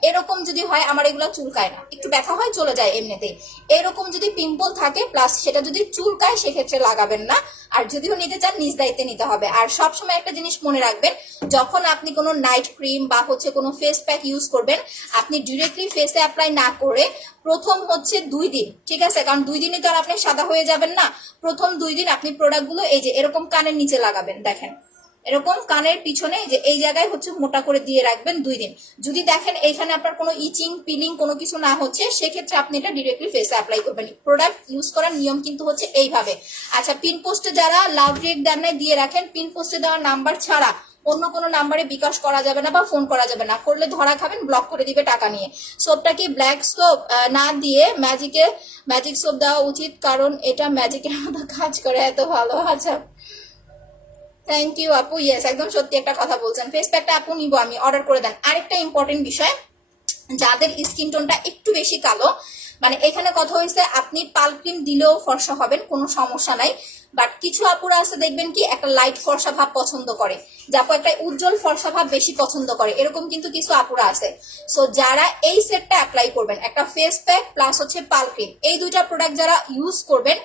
এরকম যদি হয়, আমার এগুলো চুলকায় না, একটু ব্যথা হয় চলে যায় এমনিতেই, এরকম যদি পিম্পল থাকে প্লাস সেটা যদি চুলকায় সেক্ষেত্রে লাগাবেন না। আর যদিও নিতে চান নিজ দায়িত্বে নিতে হবে। আর সবসময় একটা জিনিস মনে রাখবেন, যখন আপনি কোনো নাইট ক্রিম বা হচ্ছে কোনো ফেস প্যাক ইউজ করবেন, আপনি ডিরেক্টলি ফেসে অ্যাপ্লাই না করে প্রথম হচ্ছে 2 দিন, ঠিক আছে? কারণ 2 দিনই তো আর আপনি সাদা হয়ে যাবেন না, প্রথম 2 দিন আপনি প্রোডাক্টগুলো এই যে এরকম কানের নিচে লাগাবেন, দেখেন এরকম কানের পিছনে যে এই জায়গায় হচ্ছে মোটা করে দিয়ে রাখবেন 2 দিন। যদি দেখেন এইখানে আপনার কোনো ইচিং পিলিং কোনো কিছু না হচ্ছে, সেক্ষেত্রে আপনি এটা ডিরেক্টলি ফেসে অ্যাপ্লাই করবেন। প্রোডাক্ট ইউজ করার নিয়ম কিন্তু হচ্ছে এইভাবে। আচ্ছা, পিন পোস্টে যারা লাভ রেট দেন নাই দিয়ে রাখেন, পিন পোস্টে দেওয়া নাম্বার ছাড়া অন্য কোনো নাম্বারে বিকাশ করা যাবে না বা ফোন করা যাবে না, করলে ধরা খাবেন, ব্লক করে দিবে টাকা নিয়ে। সোপটা কি ব্ল্যাক সোপ না দিয়ে ম্যাজিক সোপ দেওয়া উচিত, কারণ এটা ম্যাজিকের মতো কাজ করে, এত ভালো। আচ্ছা থ্যাংক ইউ আপু, ইয়েস একদম সত্যি একটা কথা বলছেন। ফেস প্যাকটা আপু নিব আমি, অর্ডার করে দেন। আরেকটা ইম্পর্টেন্ট বিষয়, যাদের স্কিন টোনটা একটু বেশি কালো, মানে এখানে কথা হয়েছে আপনি পাল ক্রিম দিলেও ফর্সা হবেন, কোনো সমস্যা নাই, বাট কিছু আপুরা আছে দেখবেন কি একটা লাইট ফর্সা ভাব পছন্দ করে, যাপু একটা উজ্জ্বল ফর্সা ভাব বেশি পছন্দ করে, এরকম কিন্তু কিছু আপুরা আছে। সো যারা এই সেটটা অ্যাপ্লাই করবেন, একটা ফেস প্যাক প্লাস হচ্ছে পাল ক্রিম, এই 2টা প্রোডাক্ট যারা ইউজ করবেন,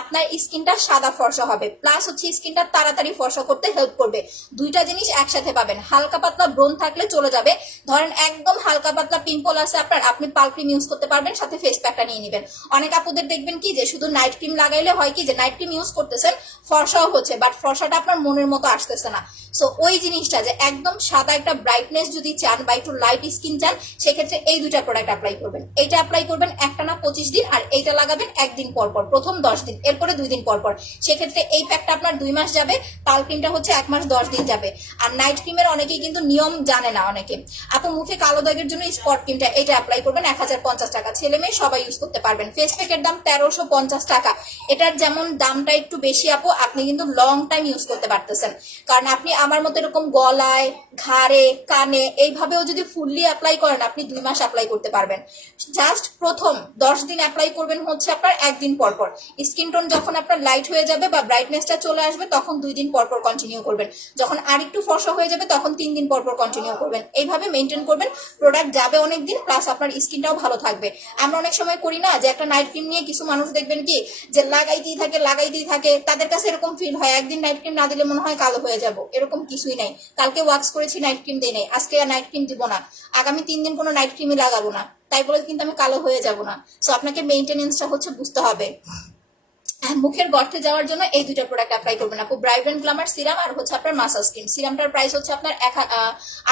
আপনার স্কিনটা সাদা ফর্সা হবে, প্লাস হচ্ছে স্কিনটা তাড়াতাড়ি ফর্সা করতে হেল্প করবে। 2টা জিনিস একসাথে পাবেন। হালকা পাতলা ব্রণ থাকলে চলে যাবে, ধরেন একদম হালকা পাতলা পিম্পল আছে আপনার, আপনি পাল ক্রিম ইউজ করতে পারবেন, সাথে ফেস প্যাকটা নিয়ে নেবেন। অনেক আপুদের দেখবেন কি যে শুধু নাইট ক্রিম লাগাইলে হয় কি যে নাইট ক্রিম ইউজ করতেছেন, ফর্সাও হচ্ছে, বাট ফর্সাটা আপনার মনের মতো আসতেছে না। সো ওই জিনিসটা যে একদম সাদা একটা ব্রাইটনেস যদি চান বা একটু লাইট স্কিন চান, সেক্ষেত্রে এই 2টা প্রোডাক্ট অ্যাপ্লাই করবেন। এইটা অ্যাপ্লাই করবেন একটানা 25 দিন, আর এইটা লাগাবেন 1 দিন পর পর, প্রথম 10 দিন, এরপরে 2 দিন পর পর। সেক্ষেত্রে এই প্যাকটা আপনার 2 মাস যাবে, পাল ক্রিমটা হচ্ছে 1 মাস 10 দিন যাবে। আর নাইট ক্রিমের অনেকেই কিন্তু নিয়ম জানে না অনেকে। আপু মুখে কালো দাগের জন্য স্পট ক্রিমটা এটা অ্যাপ্লাই করবেন, 1050 টাকা, ছেলে মেয়ে সবাই ইউজ করতে পারবেন। ফেস প্যাকের দাম 1350 টাকা। এটার যেমন দামটা একটু বেশি আপু, আপনি কিন্তু লং টাইম ইউজ করতে পারতেছেন, কারণ আপনি আমার মতো এরকম গলায়, ঘাড়ে, কানে এইভাবেও যদি ফুললি অ্যাপ্লাই করেন, আপনি 2 মাস অ্যাপ্লাই করতে পারবেন। জাস্ট প্রথম 10 দিন অ্যাপ্লাই করবেন হচ্ছে আপনার 1 দিন পর পর। স্কিন স্কিন টোন যখন আপনার লাইট হয়ে যাবে বা ব্রাইটনেসটা চলে আসবে তখন 2 দিন পর পর কন্টিনিউ করবেন। যখন আর একটু ফর্সা হয়ে যাবে তখন 3 দিন পর পর কন্টিনিউ করবেন। এইভাবে মেনটেন করবেন, প্রোডাক্ট যাবে অনেক দিন, প্লাস আপনার স্কিনটাও ভালো থাকবে। আমরা অনেক সময় করি না যে একটা নাইট ক্রিম নিয়ে কিছু মানুষ দেখবেন কি যে লাগাইতেই থাকে, তাদের কাছে এরকম ফিল হয় একদিন নাইট ক্রিম না দিলে মনে হয় কালো হয়ে যাব। এরকম কিছুই নাই। কালকে ওয়াক্স করেছি, নাইট ক্রিম দিই নাই, আজকে আর নাইট ক্রিম দিব না, আগামী 3 দিন কোনো নাইট ক্রিমই লাগাবো না, তাই বলে কিন্তু আমি কালো হয়ে যাব না। সো আপনাকে মেইনটেনেন্সটা হচ্ছে বুঝতে হবে। মুখের গর্তে যাওয়ার জন্য এই দুটো প্রোডাক্ট অ্যাপ্লাই করবেন আপু, ব্রাইট এন্ড গ্ল্যামার সিরাম আর হচ্ছে আপনার মাসাজ ক্রিম। সিরামটার প্রাইস হচ্ছে আপনার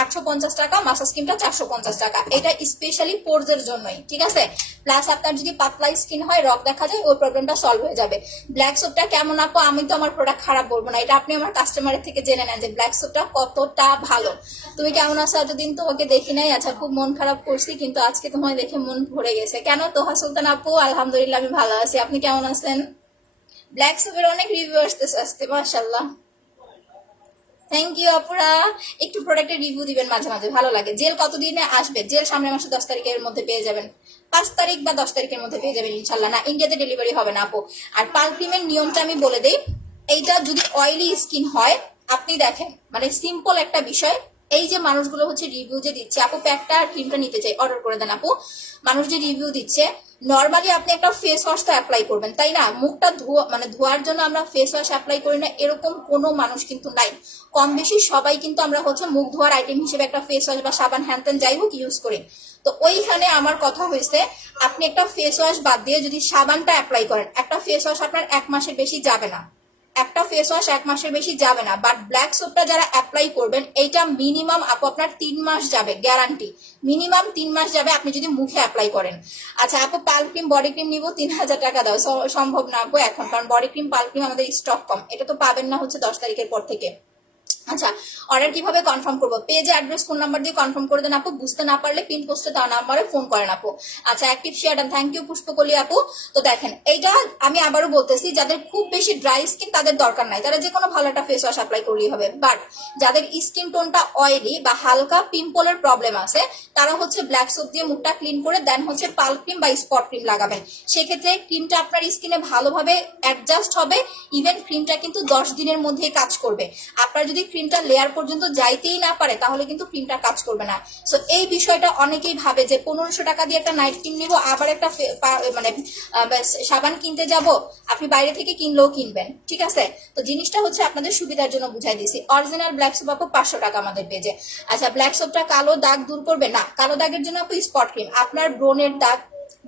850 টাকা, মাসাজ ক্রিমটা 450 টাকা। এটা স্পেশালি পোরজের জন্যই, ঠিক আছে। প্লাস আপনার যদি পাতলা স্কিন হয়, রক দেখা যায়, ওই প্রবলেমটা সলভ হয়ে যাবে। ব্ল্যাক সোপটা কেমন আপু? আমি তো আমার প্রোডাক্ট খারাপ বলবো না, এটা আপনি আমার কাস্টমারের থেকে জেনে নেন যে ব্ল্যাক সোপটা কতটা ভালো। তুমি কেমন আছো? এতদিন তোমাকে দেখি নাই। আচ্ছা, খুব মন খারাপ করছি, কিন্তু আজকে তোমায় দেখে মন ভরে গেছে। কেন? তোহা সুলতান আপু, আলহামদুলিল্লাহ আমি ভালো আছি, আপনি কেমন আছেন? ব্ল্যাক সোপের অনেক রিভিউ আসতে মাশাআল্লাহ। থ্যাংক ইউ আপুরা। একটু প্রোডাক্টের রিভিউ দিবেন মাঝে মাঝে, ভালো লাগে। জেল কতদিনে আসবে? জেল সামনের মাসে 10 তারিখের মধ্যে পেয়ে যাবেন, 5 তারিখ বা 10 তারিখের মধ্যে পেয়ে যাবেন ইনশাল্লাহ। না, ইন্ডিয়াতে ডেলিভারি হবে না আপু। আর পাল ক্রিমের নিয়মটা আমি বলে দিই। এইটা যদি অয়েলি স্কিন হয়, আপনি দেখেন মানে সিম্পল একটা বিষয়। এই যে মানুষগুলো হচ্ছে রিভিউ যে দিচ্ছে, আপু প্যাকটা আর ক্রিমটা নিতে চাই, অর্ডার করে দেন আপু। মানুষ যে রিভিউ দিচ্ছে, নর্মালি আপনি একটা ফেস ওয়াশ তো অ্যাপ্লাই করবেন, তাই না? মুখটা ধোয়ার জন্য আমরা ফেস ওয়াশ অ্যাপ্লাই করি না এরকম কোনো মানুষ কিন্তু নাই। কম বেশি সবাই কিন্তু আমরা হচ্ছে মুখ ধোয়ার আইটেম হিসেবে একটা ফেস ওয়াশ বা সাবান হ্যান ত্যান যাই হোক ইউজ করি। তো ওইখানে আমার কথা হয়েছে, আপনি একটা ফেস ওয়াশ বাদ দিয়ে যদি সাবানটা অ্যাপ্লাই করেন, একটা ফেস ওয়াশ আপনার 1 মাসের বেশি যাবে না, একটা ফেস ওয়াশ 1 মাসের বেশি যাবে না। বাট ব্ল্যাক সোপটা যারা অ্যাপ্লাই করবেন, এইটা মিনিমাম আপু আপনার 3 মাস যাবে, গ্যারান্টি। মিনিমাম 3 মাস যাবে আপনি যদি মুখে অ্যাপ্লাই করেন। আচ্ছা আপু, পাল ক্রিম বডি ক্রিম নিবো, 3000 টাকা দাও। সম্ভব না আপু এখন, কারণ বডি ক্রিম পাল ক্রিম আমাদের স্টক কম, এটা তো পাবেন না হচ্ছে 10 তারিখের পর থেকে। আচ্ছা, অর্ডার কিভাবে কনফার্ম করবো? পেজে অ্যাড্রেস, ফোন নাম্বার দিয়ে কনফার্ম করে দেন আপু। বুঝতে না পারলে পিন পোস্টে তার নাম্বারে ফোন করেন আপু। আচ্ছা, active share done, thank you Pushpakoli আপু। তো দেখেন, এইটা আমি আবারও বলতেছি, যাদের খুব বেশি ড্রাই স্কিন তাদের দরকার নাই, তারা যে কোনো ভালো একটা ফেস ওয়াশ অ্যাপ্লাই করলেই হবে। বাট যাদের স্কিন টোনটা অয়েলি বা হালকা পিম্পলের প্রবলেম আছে, তারা হচ্ছে ব্ল্যাক সোপ দিয়ে মুখটা ক্লিন করে দেন হচ্ছে পাল ক্রিম বা স্পট ক্রিম লাগাবেন। সেক্ষেত্রে ক্রিমটা আপনার স্কিনে ভালোভাবে অ্যাডজাস্ট হবে। ইভেন ক্রিমটা কিন্তু 10 দিনের মধ্যেই কাজ করবে। আপনার যদি ক্রিমটা লেয়ার পর্যন্ত যাইতেই না পারে, তাহলে কিন্তু ক্রিমটা কাজ করবে না। সো এই বিষয়টা অনেকেই ভাবে যে 1500 টাকা দিয়ে একটা নাইট ক্রিম নিবো, আবার একটা মানে সাবান কিনতে যাব। আপনি বাইরে থেকে কিনলেও কিনবেন, ঠিক আছে। তো জিনিসটা হচ্ছে আপনাদের সুবিধার জন্য বুঝাই দিছি। অরিজিনাল ব্ল্যাক সোপ আপু 500 টাকা আমাদের পেজে। আচ্ছা, ব্ল্যাক সোপটা কালো দাগ দূর করবে না, কালো দাগের জন্য আপু স্পট ক্রিম। আপনার ব্রনের দাগ,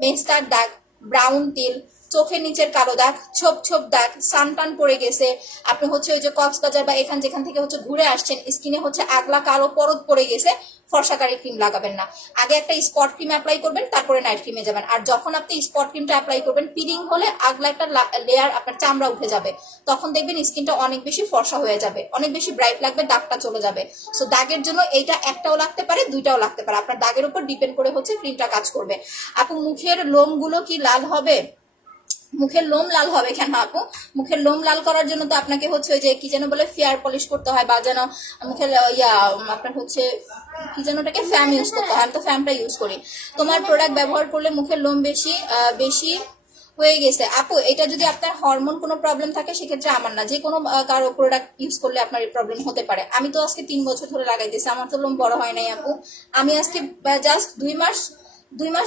মেস্তার দাগ, ব্রাউন তিল, চোখের নিচের কালো দাগ, ছোপ ছোপ দাগ, সানটান পড়ে গেছে, আপনি হচ্ছে ওই যে কক্সবাজার বা যেখান থেকে হচ্ছে ঘুরে আসছেন, স্কিনে হচ্ছে আগলা কালো পরত পড়ে গেছে, ফর্সাকারী ক্রিম লাগাবেন না। আগে একটা স্পট ক্রিম অ্যাপ্লাই করবেন, তারপরে নাইট ক্রিমে যাবেন। আর যখন আপনি স্পট ক্রিমটা অ্যাপ্লাই করবেন, পিলিং হলে আগলা একটা লেয়ার আপনার চামড়া উঠে যাবে, তখন দেখবেন স্কিনটা অনেক বেশি ফর্সা হয়ে যাবে, অনেক বেশি ব্রাইট লাগবে, দাগটা চলে যাবে। সো দাগের জন্য এইটা একটাও লাগতে পারে, দুইটাও লাগতে পারে, আপনার দাগের উপর ডিপেন্ড করে হচ্ছে ক্রিমটা কাজ করবে। আপু মুখের লোমগুলো কি লাল হবে? মুখের লোম লাল হবে কেন আপু? মুখের লোম লাল করার জন্য তো আপনাকে হচ্ছে ওই যে কি যেন বলে ফেয়ার পলিশ করতে হয়, বা যেন মুখের আপনার হচ্ছে কি যেন ওটাকে ফ্যাম ইউজ করতে হয়। আমি তো ফ্যামটা ইউজ করি। তোমার প্রোডাক্ট ব্যবহার করলে মুখের লোম বেশি বেশি হয়ে গেছে আপু, এটা যদি আপনার হরমোন কোনো প্রবলেম থাকে সেক্ষেত্রে আমার না, যে কোনো কারো প্রোডাক্ট ইউজ করলে আপনার এই প্রবলেম হতে পারে। আমি তো আজকে 3 বছর ধরে লাগাইতেছি, আমার তো লোম বড় হয় নাই আপু। আমি আজকে জাস্ট 2 মাস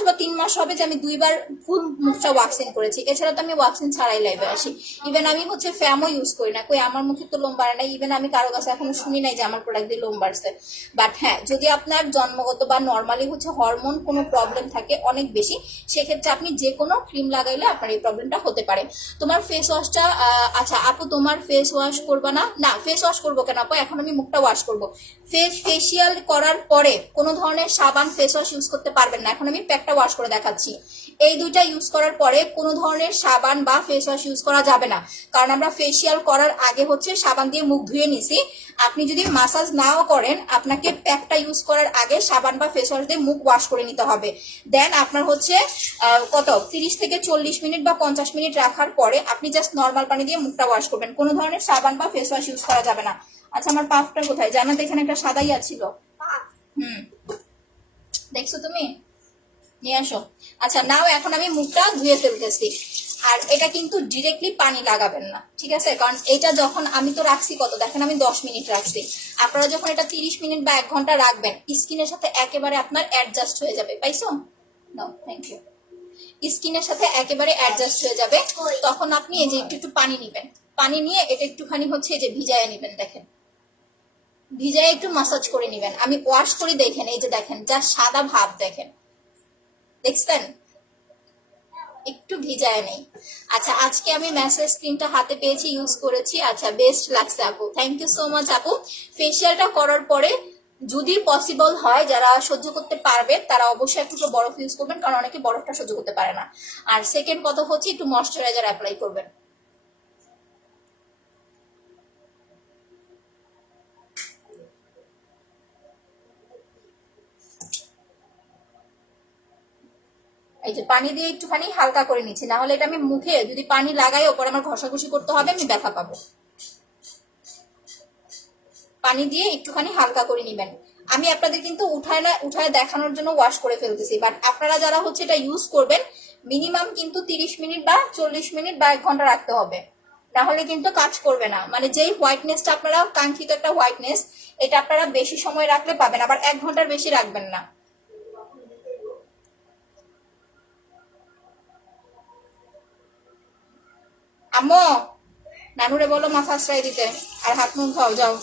বা 3 মাস হবে যে আমি 2বার ফুল মুখটা ওয়াক্সিং করেছি। এছাড়া তো আমি ওয়াক্সিং ছাড়াই লাইভে আসি। ইভেন আমি হচ্ছে ফ্যামও ইউজ করি না, কই আমার মুখে তো লোম বাড়ে নাই। ইভেন আমি কারো কাছে এখনো শুনি নাই যে আমার প্রোডাক্ট দিয়ে লোম বাড়ছে। বাট হ্যাঁ, যদি আপনার জন্মগত বা নর্মালি হচ্ছে হরমোন কোনো প্রবলেম থাকে অনেক বেশি, সেক্ষেত্রে আপনি যে কোনো ক্রিম লাগাইলে আপনার এই প্রবলেমটা হতে পারে। তোমার ফেস ওয়াশটা আচ্ছা আপু, তোমার ফেস ওয়াশ করবা না? না, ফেস ওয়াশ করবো কেন আপু, এখন আমি মুখটা ওয়াশ করবো। ফেসিয়াল করার পরে কোনো ধরনের সাবান ফেস ওয়াশ ইউজ করতে পারবেন না। এখন আমি প্যাকটা ওয়াশ করে দেখাচ্ছি। এই দুইটা ইউজ করার পরে কোনো ধরনের সাবান বা ফেস ওয়াশ ইউজ করা যাবে না, কারণ আমরা ফেসিয়াল করার আগে হচ্ছে সাবান দিয়ে মুখ ধুয়ে নিছি। আপনি যদি মাসাজ নাও করেন, আপনাকে প্যাকটা ইউজ করার আগে সাবান বা ফেস ওয়াশ দিয়ে মুখ ওয়াশ করে নিতে হবে। দেন আপনার হচ্ছে 30 থেকে 40 মিনিট বা 50 মিনিট রাখার পরে আপনি জাস্ট নর্মাল পানি দিয়ে মুখটা ওয়াশ করবেন। কোনো ধরনের সাবান বা ফেস ওয়াশ ইউজ করা যাবে না। আচ্ছা, আমার পাফটা কোথায়? জানাতে এখানে একটা সাদাই ছিল। দেখছো তুমি? নিয়ে আসো। আচ্ছা নাও, এখন আমি মুখটা ধুয়ে ফেলতেছি। আর এটা কিন্তু ডিরেক্টলি পানি লাগাবেন না, ঠিক আছে? কারণ এটা যখন আমি তো রাখছি কত, দেখেন আমি 10 মিনিট রাখছি, আপনারা যখন এটা 30 মিনিট বা 1 ঘন্টা রাখবেন স্কিনের সাথে একেবারে আপনার অ্যাডজাস্ট হয়ে যাবে। পাইছো? নাও, থ্যাংক ইউ। স্কিনের সাথে একেবারে অ্যাডজাস্ট হয়ে যাবে। তখন আপনি এই যে একটু একটু পানি নেবেন, পানি নিয়ে এটা একটুখানি হচ্ছে এই যে ভিজায় নেবেন, দেখেন ভিজায় একটু মাসাজ করে নেবেন। আমি ওয়াশ করে দেখেন, এই যে দেখেন যা সাদা ভাব, দেখেন দেখছেন, একটু ভিজায় নেই। আচ্ছা, আজকে আমি ম্যাসেজ ক্রিমটা হাতে পেয়েছি, ইউজ করেছি। আচ্ছা, বেস্ট লাগছে আপু, থ্যাংক ইউ সো মাচ আপু। ফেসিয়ালটা করার পরে যদি পসিবল হয়, যারা সহ্য করতে পারবে তারা অবশ্যই একটু বরফ ইউজ করবেন, কারণ অনেকে বরফটা সহ্য করতে পারে না। আর সেকেন্ড কথা হচ্ছে একটু ময়শ্চারাইজার অ্যাপ্লাই করবেন। এই যে পানি দিয়ে একটুখানি হালকা করে নিচ্ছি, না হলে এটা আমি মুখে যদি পানি লাগাই ওপরে আমার ঘষাঘষি করতে হবে, আমি ব্যথা পাবো। পানি দিয়ে একটুখানি হালকা করে নিবেন। আমি আপনাদের কিন্তু উঠায় দেখানোর জন্য ওয়াশ করে ফেলতেছি, বাট আপনারা যারা হচ্ছে এটা ইউজ করবেন মিনিমাম কিন্তু 30 মিনিট বা 40 মিনিট বা 1 ঘন্টা রাখতে হবে, না হলে কিন্তু কাজ করবে না। মানে যেই হোয়াইটনেসটা আপনারা কাঙ্ক্ষিত একটা হোয়াইটনেস, এটা আপনারা বেশি সময় রাখলে পাবেন, আবার 1 ঘন্টার বেশি রাখবেন না। আম্মু, নানুরে বলো মাথা আশ্রয় দিতে, আর হাত মুখ খাও, যাও।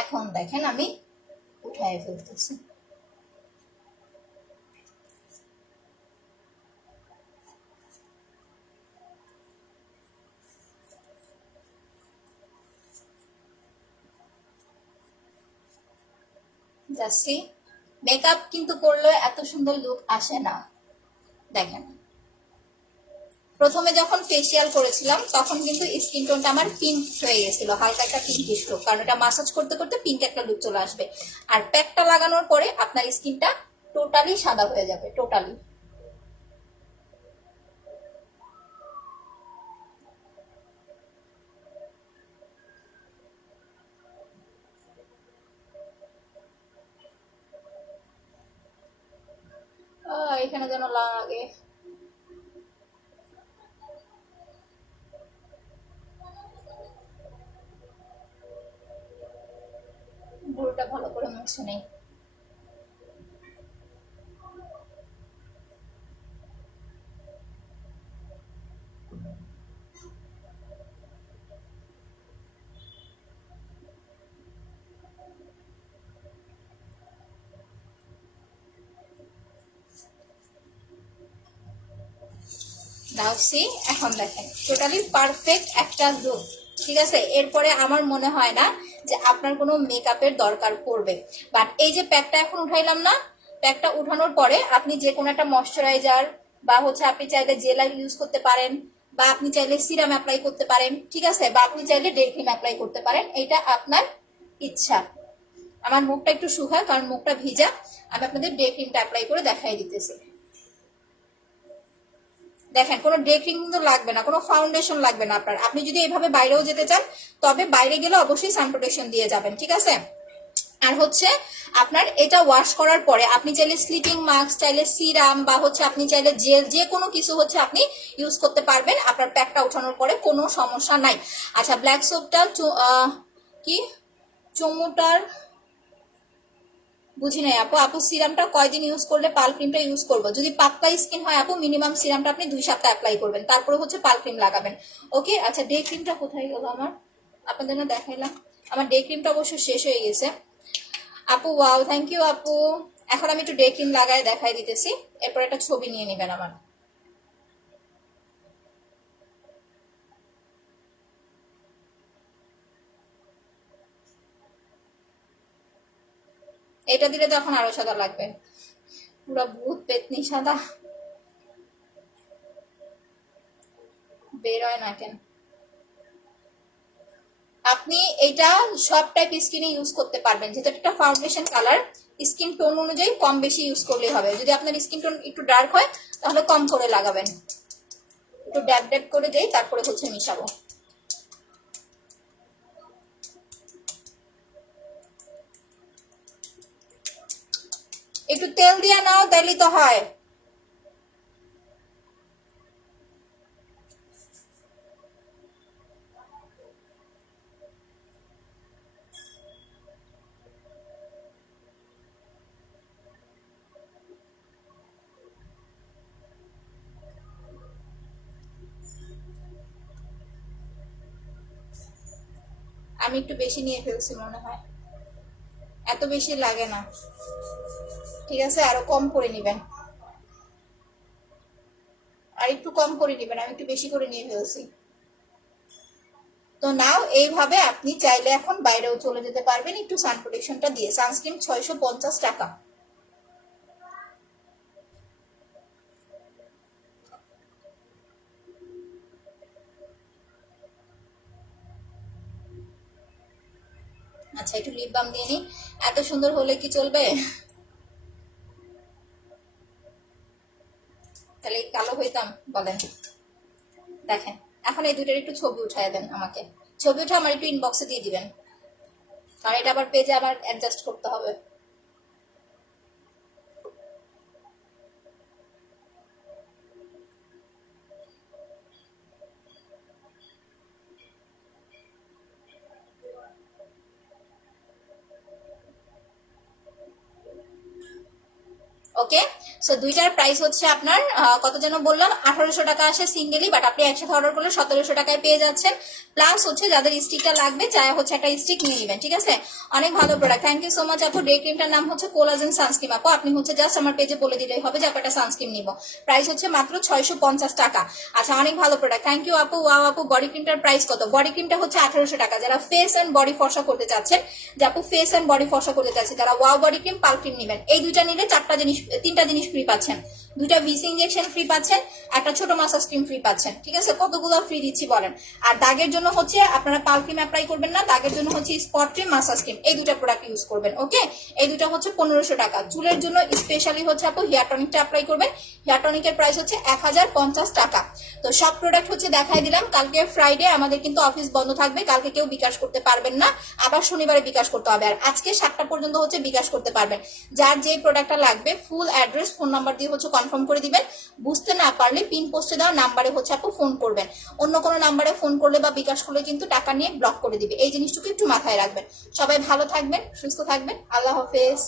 এখন দেখেন আমি উঠায় ফেলতেছি। যাচ্ছি, মেকআপ কিন্তু করলে এত সুন্দর লুক আসে না। দেখেন, প্রথমে যখন ফেসিয়াল করেছিলাম তখন কিন্তু স্কিন টোনটা আমার পিঙ্ক হয়ে গেছিল, হালকা একটা পিঙ্কিশ লুক, কারণ এটা মাসাজ করতে করতে পিঙ্ক একটা লুক চলে আসবে। আর প্যাকটা লাগানোর পরে আপনার স্কিনটা টোটালি সাদা হয়ে যাবে, টোটালি। এখানে যেন লাগে। ভুলটা ভালো করে মুছে নেই। নাওসি, এখন দেখেন টোটালি পারফেক্ট একটা লুক, ঠিক আছে? এরপরে আমার মনে হয় না যে আপনার কোনো মেকআপের দরকার পড়বে। বাট এই যে প্যাকটা এখন উঠাইলাম না, প্যাকটা উঠানোর পরে আপনি যে কোনো একটা ময়শ্চারাইজার বা হচ্ছে আপনি চাইলে জেল ইউজ করতে পারেন, বা আপনি চাইলে সিরাম অ্যাপ্লাই করতে পারেন, ঠিক আছে? বা আপনি চাইলে ডে ক্রিম অ্যাপ্লাই করতে পারেন, এটা আপনার ইচ্ছা। আমার মুখটা একটু শুকায় কারণ মুখটা ভিজা, আমি আপনাদের ডে ক্রিমটা অ্যাপ্লাই করে দেখাই দিতেছি। দেখেন, কোনো ডে ক্রিম কিন্তু লাগবে না, কোনো ফাউন্ডেশন লাগবে না আপনার। আপনি যদি এইভাবে বাইরেও যেতে চান তবে বাইরে গেলে অবশ্যই সান প্রোটেকশন দিয়ে যাবেন, ঠিক আছে? আর হচ্ছে আপনার এটা ওয়াশ করার পরে আপনি চাইলে স্লিপিং মাস্ক, চাইলে সিরাম, বা হচ্ছে আপনি চাইলে জেল, যে কোনো কিছু হচ্ছে আপনি ইউজ করতে পারবেন আপনার প্যাকটা ওঠানোর পরে, কোনো সমস্যা নাই। আচ্ছা, ব্ল্যাক সোপটা কি চুমুটার বুঝি নাই আপু। আপু সিরামটা কয়দিন ইউজ করলে পাল ক্রিমটা ইউজ করবো? যদি পাতলা স্কিন হয় আপু মিনিমাম সিরামটা আপনি 2 সপ্তাহ অ্যাপ্লাই করবেন, তারপরে হচ্ছে পাল ক্রিম লাগাবেন। ওকে, আচ্ছা ডে ক্রিমটা কোথায় গেল আমার? আপনাদের না দেখাইলাম, আমার ডে ক্রিমটা অবশ্য শেষ হয়ে গেছে। আপু ওয়াও, থ্যাংক ইউ আপু। এখন আমি একটু ডে ক্রিম লাগায় দেখাই দিতেছি, এরপর একটা ছবি নিয়ে নেবেন আমার। এটা দিলে তো এখন আরো সাদা লাগবে, পুরো ভূত পেতনি সাদা। বের হয় না কেন? আপনি এটা সব টাইপ স্কিনে ইউজ করতে পারবেন, যেহেতু একটা ফাউন্ডেশন কালার, স্কিন টোন অনুযায়ী কম বেশি ইউজ করলেই হবে। যদি আপনার স্কিন টোন একটু ডার্ক হয় তাহলে কম করে লাগাবেন, একটু ড্যাব ড্যাব করে দেই, তারপরে হচ্ছে মিশাবো। একটু তেল দিয়ে নাও, তাইলেই তো হয়। আমি একটু বেশি নিয়ে ফেলছি মনে হয়, এত বেশি লাগে না। ঠিক আছে, আরো কম করে নিবেন, আর একটু কম করে নিবেন, আমি একটু বেশি করে নিয়ে ফেলছি। তো নাও, এইভাবে আপনি চাইলে এখন বাইরেও চলে যেতে পারবেন একটু সান প্রোটেকশনটা দিয়ে। সানস্ক্রিন 650 টাকা। আচ্ছা, একটু লিপ বাম দিয়ে নিই। এত সুন্দর হলে কি চলবে? তাহলে কালো হইতাম বলেন? দেখেন, এখন এই দুইটার একটু ছবি উঠায় দেন আমাকে। ছবি উঠে আমার একটু ইনবক্সে দিয়ে দিবেন, কারণ এটা আবার পেজে আবার অ্যাডজাস্ট করতে হবে। ওকে, সো দুইটার প্রাইস হচ্ছে আপনার কত যেন বললাম, 1800 টাকা আসে সিঙ্গেলি, বাট আপনি একসাথে অর্ডার করলে 1700 টাকায় পেয়ে যাচ্ছেন। প্লাস হচ্ছে যাদের স্টিকটা লাগবে, চাই হচ্ছে একটা স্টিক নিয়ে নেবেন। ঠিক আছে, অনেক ভালো product. Thank you so much আপু। ডে ক্রিমটার নাম হচ্ছে কোলাজেন সানস্ক্রিন। আপু আপনি হচ্ছে জাস্ট আমার পেজে বলে দিলেই হবে যে আপনার সানস্ক্রিন নিব। প্রাইস হচ্ছে মাত্র 650 টাকা। আচ্ছা, অনেক ভালো প্রোডাক্ট, থ্যাংক ইউ আপু। ওয়াও আপু, বডি ক্রিমটার প্রাইস কত? বডি ক্রিমটা হচ্ছে 1800 টাকা। যারা ফেস অ্যান্ড বডি ফর্সা করতে চাচ্ছেন, যে আপু ফেস অ্যান্ড বডি ফর্সা করতে চাচ্ছেন, তারা ওয়াও বডি ক্রিম, পাল ক্রিম নেবেন। এই দুইটা নিলে তিনটা জিনিস ফ্রি পাচ্ছেন। দুইটা ভিসি ইনজেকশন ফ্রি পাচ্ছেন, একটা ছোট মাসাজ ক্রিম ফ্রি পাচ্ছেন। ঠিক আছে, কতগুলো ফ্রি দিচ্ছি বলেন? আর দাগের জন্য হচ্ছে আপনারা পাল ক্রিম অ্যাপ্লাই করবেন না, দাগের জন্য হচ্ছে স্পট ক্রিম, মাসাজ ক্রিম, এই দুটা প্রোডাক্ট ইউজ করবেন। ওকে, এই দুটা হচ্ছে 1500 টাকা। চুলের জন্য স্পেশালি হচ্ছে আপু হেয়ার টনিকটা অ্যাপ্লাই করবেন। হেয়ার টনিকের প্রাইস হচ্ছে 1050 টাকা। তো সব প্রোডাক্ট হচ্ছে দেখাই দিলাম। কালকে ফ্রাইডে আমাদের কিন্তু অফিস বন্ধ থাকবে, কালকে কেউ বিকাশ করতে পারবেন না, আবার শনিবারে বিকাশ করতে হবে। আর আজকে 7টা পর্যন্ত হচ্ছে বিকাশ করতে পারবেন। যার যে প্রোডাক্টটা লাগবে ফুল অ্যাড্রেস, ফোন নাম্বার দিয়ে হচ্ছে কনফার্ম করে দিবেন। বুঝতে না পারলে পিন পোস্টে দেওয়া নাম্বারে হচ্ছে আপু ফোন করবেন। অন্য কোনো নাম্বারে ফোন করলে বা বিকাশ করলে কিন্তু টাকা নিয়ে ব্লক করে দিবে। এই জিনিসটুকু একটু মাথায় রাখবেন। সবাই ভালো থাকবেন, সুস্থ থাকবেন। আল্লাহ হাফেজ।